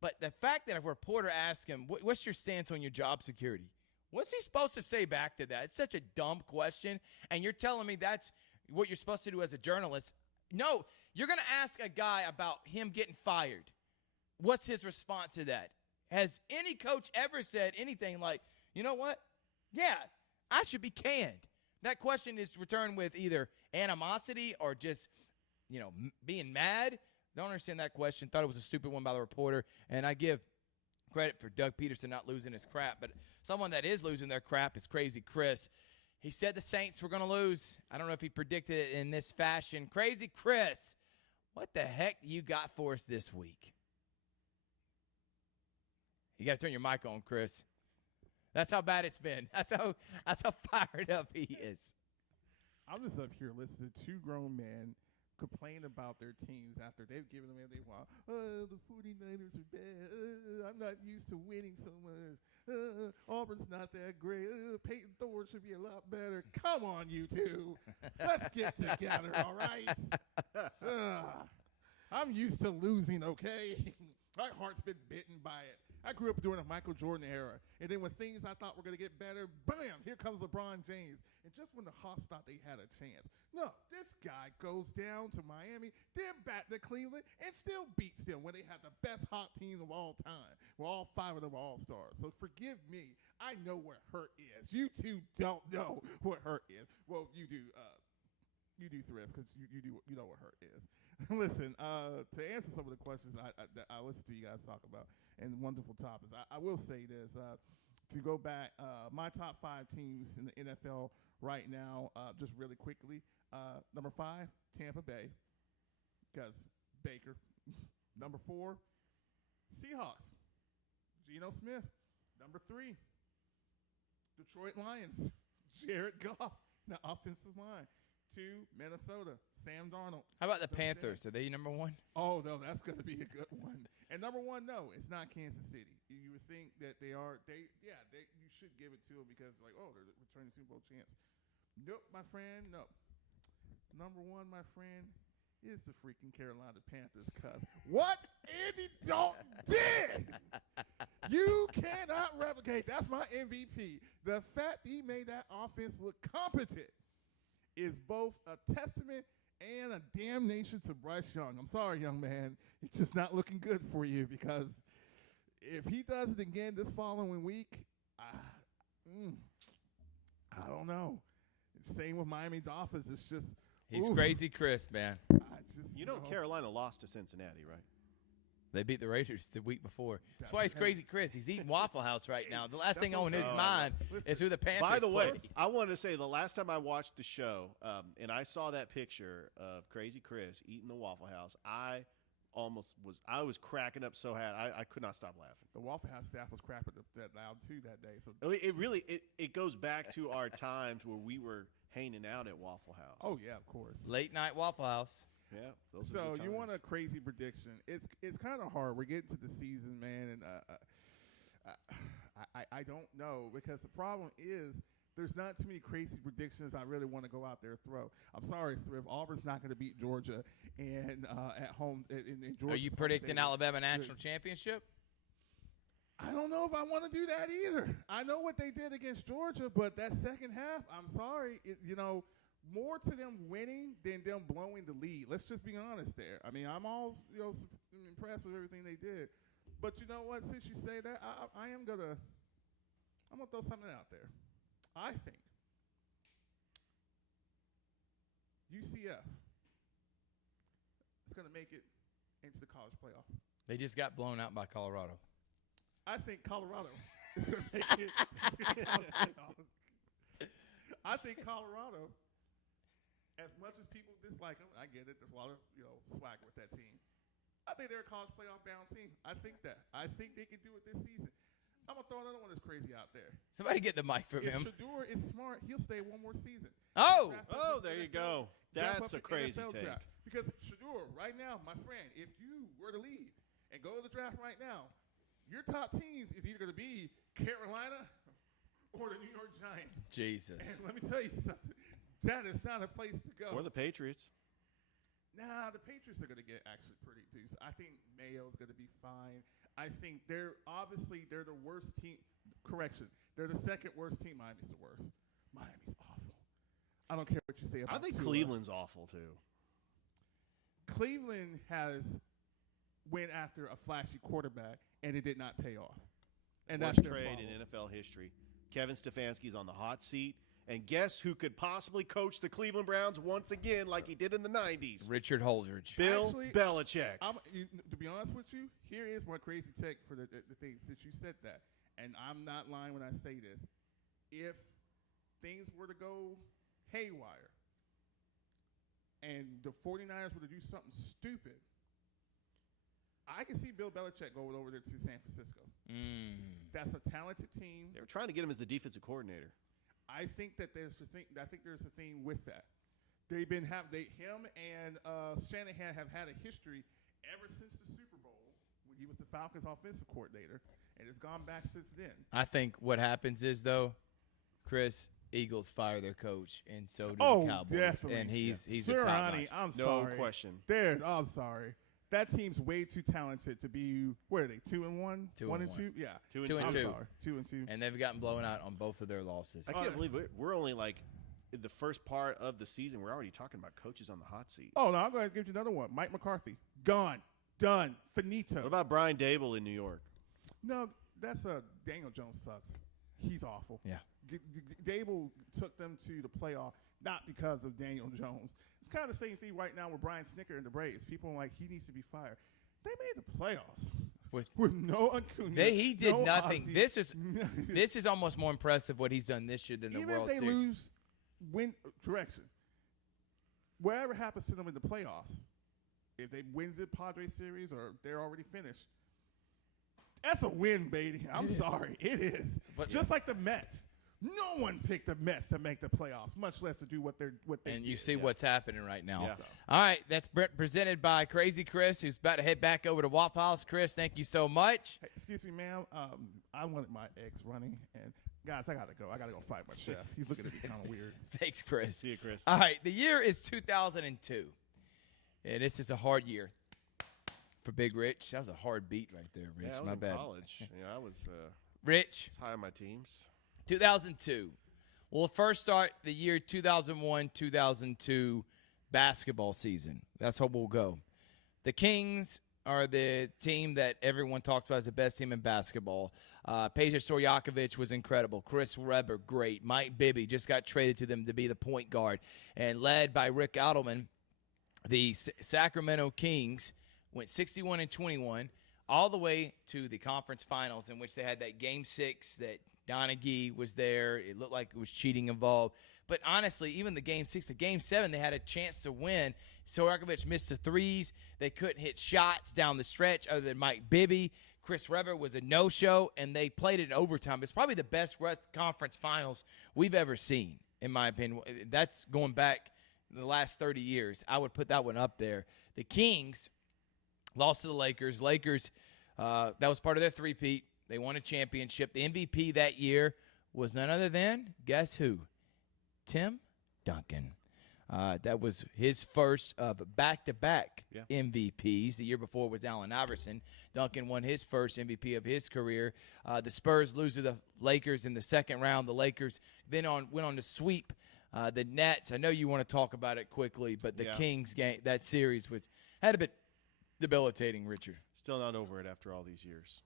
But the fact that a reporter asked him, what's your stance on your job security? What's he supposed to say back to that? It's such a dumb question, and you're telling me that's what you're supposed to do as a journalist. No, you're going to ask a guy about him getting fired. what's his response to that? Has any coach ever said anything like, you know what? Yeah, I should be canned. That question is returned with either animosity or just, being mad. Don't understand that question. Thought it was a stupid one by the reporter. And I give credit for Doug Peterson not losing his crap. But someone that is losing their crap is Crazy Chris. He said the Saints were going to lose. I don't know if he predicted it in this fashion. Crazy Chris, what the heck do you got for us this week? You got to turn your mic on, Chris. That's how bad it's been. That's how fired up he is. I'm just up here listening to two grown men complain about their teams after they've given them everything they want. Oh, the 49ers are bad. I'm not used to winning so much. Auburn's not that great. Peyton Thorne should be a lot better. Come on, you two. Let's get together, all right? I'm used to losing, okay? My heart's been bitten by it. I grew up during the Michael Jordan era. And then when things I thought were going to get better, bam, here comes LeBron James. And just when the Hawks thought they had a chance. No, this guy goes down to Miami, then back to Cleveland, and still beats them when they had the best Hawk team of all time. Well, all five of them are all-stars. So forgive me. I know what hurt is. You two don't know what hurt is. Well, you do. You do, Thrift, because you know what hurt is. Listen, to answer some of the questions I listened to you guys talk about, and wonderful topics, I will say this. To go back, my top 5 teams in the NFL right now, just really quickly. Number 5, Tampa Bay, because Baker. Number 4, Seahawks, Geno Smith. Number 3, Detroit Lions, Jared Goff, the offensive line. 2, Minnesota, Sam Darnold. How about the Panthers? Are they number 1? Oh, no, that's going to be a good one. And number 1, no, it's not Kansas City. You would think that they are. You should give it to them because, like, oh, they're returning Super Bowl champs. Nope, my friend, no. Number 1, my friend, is the freaking Carolina Panthers. Cause what Andy Dalton did, you cannot replicate. That's my MVP. The fact he made that offense look competent is both a testament and a damnation to Bryce Young. I'm sorry, young man. It's just not looking good for you because if he does it again this following week, I don't know. Same with Miami Dolphins. It's just he's Crazy Chris, man. Carolina lost to Cincinnati, right? They beat the Raiders the week before. That's why he's Crazy Chris. He's eating Waffle House right now. The last thing on his mind is who the Panthers By the way, play. I wanted to say the last time I watched the show and I saw that picture of Crazy Chris eating the Waffle House, I was cracking up so hard. I could not stop laughing. The Waffle House staff was crapping that loud too that day. So it really goes back to our times where we were hanging out at Waffle House. Oh yeah, of course. Late night Waffle House. Yeah. So you want a crazy prediction? It's kind of hard. We're getting to the season, man, and I don't know because the problem is there's not too many crazy predictions I really want to go out there and throw. I'm sorry, Thrift. Auburn's not going to beat Georgia and at home in Georgia. Are you predicting Alabama national championship? I don't know if I want to do that either. I know what they did against Georgia, but that second half, I'm sorry, more to them winning than them blowing the lead. Let's just be honest there. I mean, I'm all impressed with everything they did. But you know what? Since you say that, I'm gonna throw something out there. I think UCF is gonna make it into the college playoff. They just got blown out by Colorado. I think Colorado is gonna make it into the college playoff. I think Colorado, as much as people dislike them, I get it. There's a lot of swag with that team. I think they're a college playoff bound team. I think that. I think they can do it this season. I'm gonna throw another one that's crazy out there. Somebody get the mic from if him. Shador is smart, he'll stay one more season. Oh, there you go. That's a crazy take. Draft. Because Shador, right now, my friend, if you were to leave and go to the draft right now, your top teams is either going to be Carolina or the New York Giants. Jesus. And let me tell you something. That is not a place to go. Or the Patriots. Nah, the Patriots are going to get actually pretty decent. I think Mayo's going to be fine. I think they're the worst team. Correction. They're the second worst team. Miami's the worst. Miami's awful. I don't care what you say about I think Tua. Cleveland's awful too. Cleveland has went after a flashy quarterback, and it did not pay off. And Worst that's their trade problem. in NFL history. Kevin Stefanski's on the hot seat. And guess who could possibly coach the Cleveland Browns once again like he did in the 90s? Richard Holdridge. Bill Actually, Belichick. To be honest with you, here is my crazy take for the thing since you said that. And I'm not lying when I say this. If things were to go haywire and the 49ers were to do something stupid, I can see Bill Belichick going over there to San Francisco. That's a talented team. They were trying to get him as the defensive coordinator. I think that there's a thing with that. Him and Shanahan have had a history ever since the Super Bowl when he was the Falcons offensive coordinator, and it's gone back since then. I think what happens is, though, Chris, Eagles fire their coach, and so do the Cowboys. Definitely. And he's a Sir, top honey, notch. I'm No sorry. question. I'm sorry. That team's way too talented to be. Where are they? 2-1, 2-1. 1-2. Yeah, 2-2. 2-2. I'm sorry. 2-2. And they've gotten blown out on both of their losses. I can't believe we're only like in the first part of the season. We're already talking about coaches on the hot seat. Oh no, I'm going to give you another one. Mike McCarthy, gone, done, finito. What about Brian Dable in New York? No, that's Daniel Jones sucks. He's awful. Yeah. Dable took them to the playoff not because of Daniel Jones. It's kind of the same thing right now with Brian Snicker and the Braves. People are like, he needs to be fired. They made the playoffs with no Acuna. He did no nothing. Ozzie. This is almost more impressive what he's done this year than the Even World if they Series. correction. Whatever happens to them in the playoffs, if they win the Padres series or they're already finished, that's a win, baby. I'm sorry. It is. But just like the Mets. No one picked the Mets to make the playoffs, much less to do what they And you did. see what's happening right now. Yeah. All right, that's presented by Crazy Chris, who's about to head back over to Waffle House. Chris, thank you so much. Hey, excuse me, ma'am. I wanted my eggs running, and guys, I gotta go. I gotta go fight my chef. He's looking at me kind of weird. Thanks, Chris. See you, Chris. All right, the year is 2002. And this is a hard year for Big Rich. That was a hard beat right there, Rich. Yeah, I was My in bad. college. I was Rich, high on my teams. 2002. We'll first start the year 2001-2002 basketball season. That's how we'll go. The Kings are the team that everyone talks about as the best team in basketball. Peja Stojakovic was incredible. Chris Webber, great. Mike Bibby just got traded to them to be the point guard. And led by Rick Adelman, the Sacramento Kings went 61-21 all the way to the conference finals, in which they had that Game 6 that Donaghy was there. It looked like it was cheating involved. But honestly, even the Game 6, the Game 7, they had a chance to win. Stojakovic missed the threes. They couldn't hit shots down the stretch other than Mike Bibby. Chris Webber was a no-show, and they played it in overtime. It's probably the best conference finals we've ever seen, in my opinion. That's going back the last 30 years. I would put that one up there. The Kings lost to the Lakers. Lakers, that was part of their three-peat. They won a championship. The MVP that year was none other than, guess who? Tim Duncan. That was his first of back-to-back MVPs. The year before was Allen Iverson. Duncan won his first MVP of his career. The Spurs lose to the Lakers in the second round. The Lakers then went on to sweep the Nets. I know you want to talk about it quickly, but the Kings game, that series had a bit debilitating, Richard. Still not over it after all these years.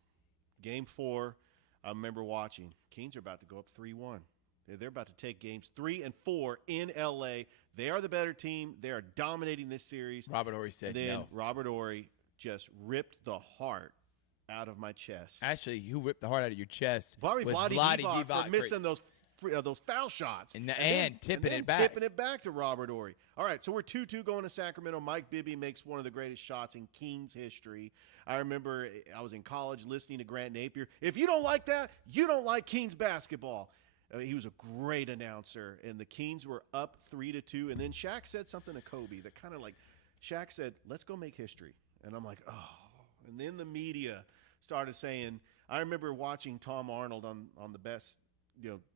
Game 4, I remember watching. Kings are about to go up 3-1. They're about to take games 3 and 4 in L.A. They are the better team. They are dominating this series. Robert Horry said no. Robert Horry just ripped the heart out of my chest. Actually, who ripped the heart out of your chest Vlade was Divac for missing those foul shots. And then tipping it back. Tipping it back to Robert Horry. All right, so we're 2-2 going to Sacramento. Mike Bibby makes one of the greatest shots in Kings history. I remember I was in college listening to Grant Napier. If you don't like that, you don't like Kings basketball. He was a great announcer, and the Kings were up 3-2. And then Shaq said something to Kobe that kind of like, Shaq said, let's go make history. And I'm like, oh. And then the media started saying, I remember watching Tom Arnold on the best,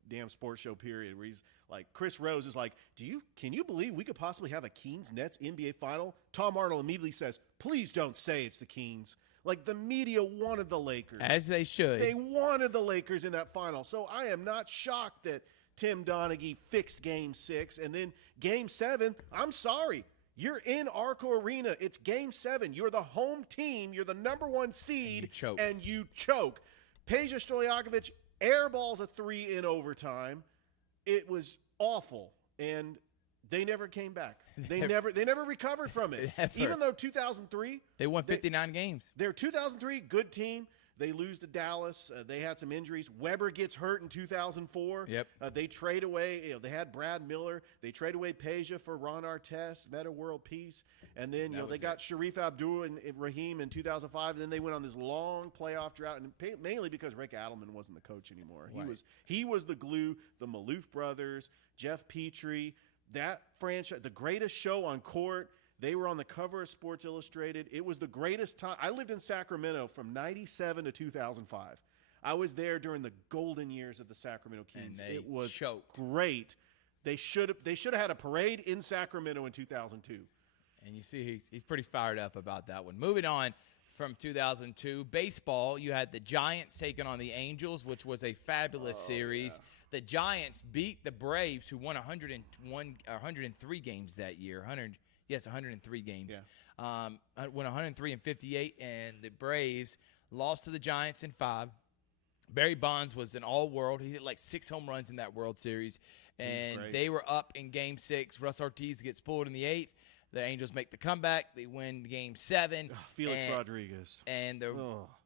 damn sports show period, where he's like, Chris Rose is like, can you believe we could possibly have a Kings-Nets NBA final? Tom Arnold immediately says, please don't say it's the Kings. Like, the media wanted the Lakers. As they should. They wanted the Lakers in that final. So I am not shocked that Tim Donaghy fixed Game 6. And then Game 7, I'm sorry. You're in Arco Arena. It's Game 7. You're the home team. You're the number 1 seed. And you choke. Peja Stojakovic airballs a 3 in overtime. It was awful. And they never came back. They never recovered from it. Even though 2003. They won 59 games. They're 2003, good team. They lose to Dallas. They had some injuries. Weber gets hurt in 2004. Yep. They trade away. They had Brad Miller. They trade away Peja for Ron Artest, Meta World Peace. And then they got Sharif Abdul and Raheem in 2005. And then they went on this long playoff drought, and mainly because Rick Adelman wasn't the coach anymore. Right. He was the glue. The Maloof brothers, Jeff Petrie, that franchise, the greatest show on court. They were on the cover of Sports Illustrated. It was the greatest time. I lived in Sacramento from 97 to 2005. I was there during the golden years of the Sacramento Kings. It was great. They should have had a parade in Sacramento in 2002. And you see he's pretty fired up about that one. Moving on from 2002, baseball, you had the Giants taking on the Angels, which was a fabulous series. Yeah. The Giants beat the Braves, who won 103 games that year. 103 games. Yeah. Won 103 and 58, and the Braves lost to the Giants in 5. Barry Bonds was an all-world. He hit like 6 home runs in that World Series, and they were up in Game 6. Russ Ortiz gets pulled in the 8th. The Angels make the comeback. They win Game 7. Felix Rodriguez. And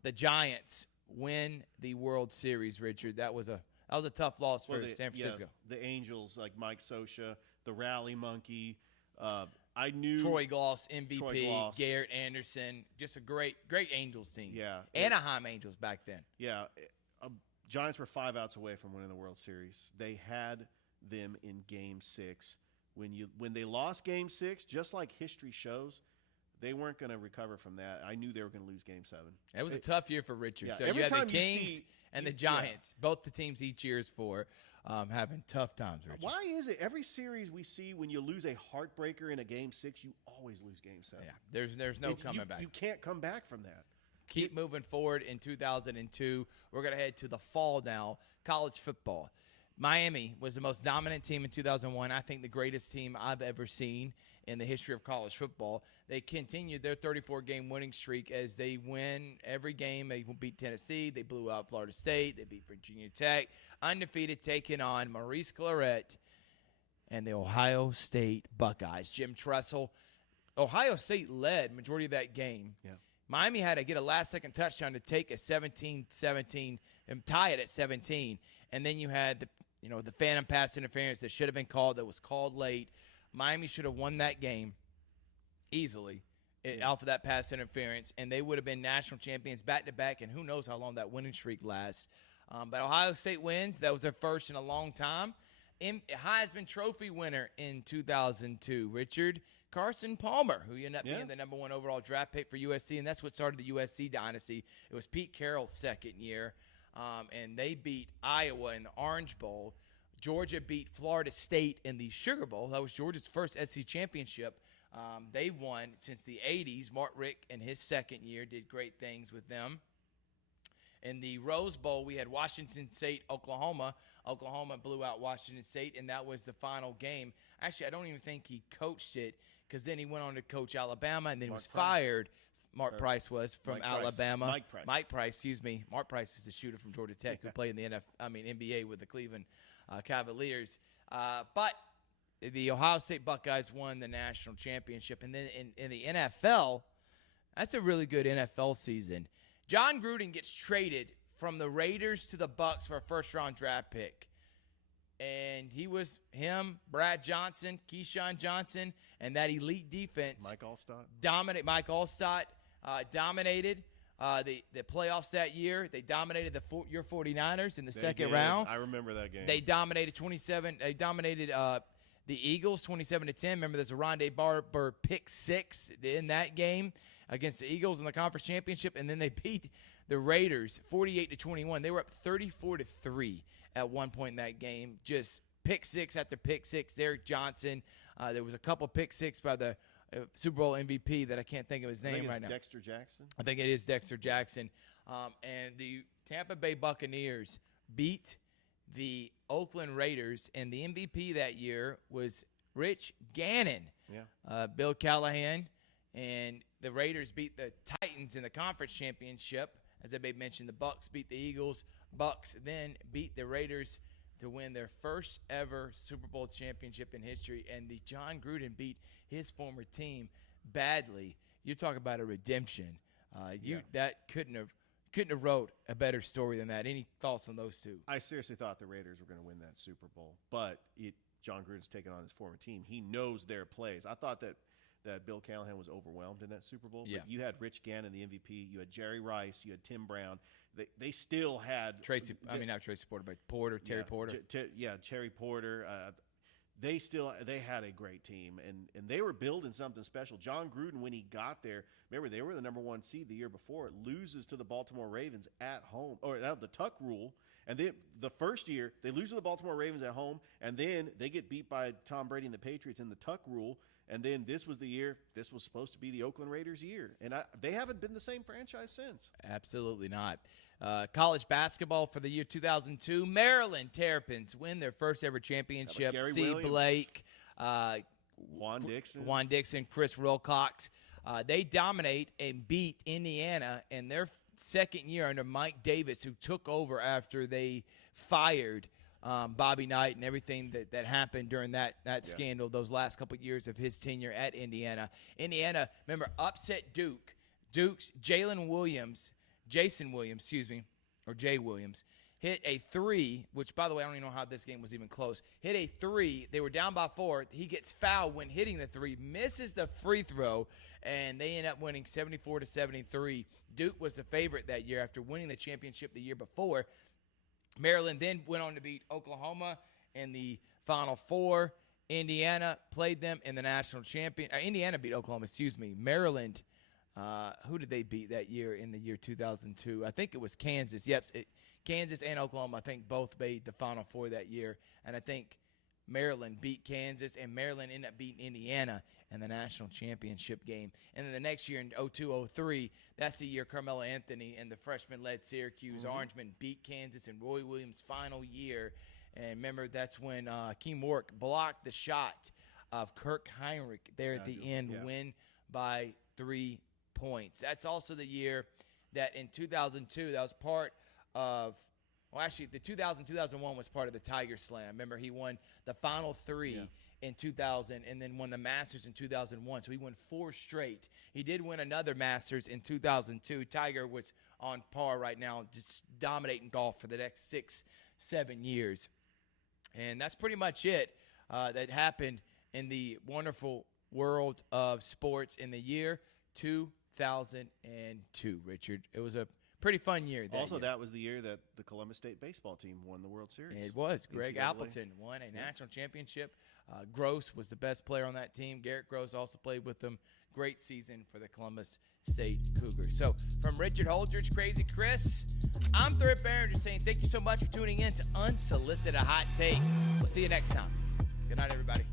the Giants win the World Series, Richard. That was a tough loss for San Francisco. Yeah, the Angels, like Mike Scioscia, the Rally Monkey. I knew Troy Gloss, MVP, Garrett Anderson, just a great Angels team. Yeah. Anaheim Angels back then. Yeah. Giants were 5 outs away from winning the World Series. They had them in Game 6. When they lost Game 6, just like history shows, they weren't going to recover from that. I knew they were going to lose Game 7. It was a tough year for Richard. Yeah, so you had the Kings and the Giants, both the teams he cheers for, having tough times, Richard. Why is it every series we see when you lose a heartbreaker in a Game 6, you always lose Game 7? Yeah, there's no coming back. You can't come back from that. Keep moving forward in 2002. We're going to head to the fall now, college football. Miami was the most dominant team in 2001. I think the greatest team I've ever seen in the history of college football. They continued their 34-game winning streak as they win every game. They beat Tennessee. They blew out Florida State. They beat Virginia Tech. Undefeated, taking on Maurice Clarett and the Ohio State Buckeyes. Jim Tressel. Ohio State led majority of that game. Yeah. Miami had to get a last-second touchdown to take a 17-17 and tie it at 17. And then you had the phantom pass interference that should have been called, that was called late. Miami should have won that game easily off of that pass interference, and they would have been national champions back-to-back, and who knows how long that winning streak lasts. But Ohio State wins. That was their first in a long time. Heisman Trophy winner in 2002, Richard Carson Palmer, who ended up being the number 1 overall draft pick for USC, and that's what started the USC dynasty. It was Pete Carroll's second year, and they beat Iowa in the Orange Bowl. Georgia beat Florida State in the Sugar Bowl. That was Georgia's first SEC championship. They won since the 80s. Mark Richt, in his second year, did great things with them. In the Rose Bowl, we had Washington State, Oklahoma. Oklahoma blew out Washington State, and that was the final game. Actually, I don't even think he coached it, because then he went on to coach Alabama, and then he was fired. Mark Price was from Alabama. Mike Price, excuse me. Mark Price is the shooter from Georgia Tech who played in the NBA with the Cleveland Cavaliers. But the Ohio State Buckeyes won the national championship. And then in the NFL, that's a really good NFL season. John Gruden gets traded from the Raiders to the Bucs for a first-round draft pick. And Brad Johnson, Keyshawn Johnson, and that elite defense. Mike Allstott. Mike Allstott dominated the playoffs that year. They dominated your 49ers in the second round. I remember that game. They dominated 27. They dominated the Eagles 27-10. Remember, there's a Rondé Barber pick 6 in that game against the Eagles in the conference championship, and then they beat the Raiders 48-21. They were up 34-3 at one point in that game. Just pick 6 after pick 6. Derek Johnson. There was a couple pick 6 by the Super Bowl MVP that I can't think of his name right now. Dexter Jackson? I think it is Dexter Jackson. And the Tampa Bay Buccaneers beat the Oakland Raiders, and the MVP that year was Rich Gannon. Bill Callahan, and the Raiders beat the Titans in the conference championship. As I mentioned, the Bucs beat the Eagles. Bucs then beat the Raiders to win their first ever Super Bowl championship in history. And the John Gruden beat his former team badly. You talk about a redemption. That couldn't have wrote a better story than that. Any thoughts on those two? I seriously thought the Raiders were going to win that Super Bowl, but John Gruden's taking on his former team. He knows their plays. I thought that Bill Callahan was overwhelmed in that Super Bowl. Yeah. But you had Rich Gannon, the MVP. You had Jerry Rice. You had Tim Brown. They still had not Tracy Porter, but Porter, Terry Porter. Terry Porter. They had a great team, and they were building something special. John Gruden, when he got there, remember they were the number 1 seed the year before. It loses to the Baltimore Ravens at home, or the Tuck rule. And then the first year they lose to the Baltimore Ravens at home, and then they get beat by Tom Brady and the Patriots in the Tuck rule. And then this was the year. This was supposed to be the Oakland Raiders' year, and they haven't been the same franchise since. Absolutely not. College basketball for the year 2002, Maryland Terrapins win their first ever championship. Gary C. Williams, Blake, Juan Dixon, Chris Wilcox. They dominate and beat Indiana in their second year under Mike Davis, who took over after they fired Bobby Knight and everything that happened during that scandal, those last couple of years of his tenure at Indiana. Indiana, remember, upset Duke. Duke's Jason Williams, Jay Williams, hit a 3, which, by the way, I don't even know how this game was even close. Hit a 3. They were down by 4. He gets fouled when hitting the 3, misses the free throw, and they end up winning 74-73. Duke was the favorite that year after winning the championship the year before. Maryland then went on to beat Oklahoma in the Final Four. Indiana played them in the national champion. Indiana beat Oklahoma, Maryland, who did they beat that year in the year 2002? I think it was Kansas. Yep, Kansas and Oklahoma, I think, both made the Final Four that year. And I think Maryland beat Kansas, and Maryland ended up beating Indiana in the national championship game. And then the next year in 02-03, that's the year Carmelo Anthony and the freshman-led Syracuse Orangemen beat Kansas in Roy Williams' final year. And remember, that's when Keem Warwick blocked the shot of Kirk Heinrich there at the end, win by 3 points. That's also the year that in 2002, that was part of – well, actually, the 2000-2001 was part of the Tiger Slam. Remember, he won the final 3 in 2000 and then won the Masters in 2001. So he won 4 straight. He did win another Masters in 2002. Tiger was on par right now, just dominating golf for the next 6-7 years. And that's pretty much it that happened in the wonderful world of sports in the year 2002, Richard. It was a pretty fun year. That was the year that the Columbus State baseball team won the World Series. It was. Greg NCAA. Appleton won a national championship. Gross was the best player on that team. Garrett Gross also played with them. Great season for the Columbus State Cougars. So from Richard Holdridge, Crazy Chris, I'm Thurip Behringer saying thank you so much for tuning in to Unsolicited Hot Take. We'll see you next time. Good night, everybody.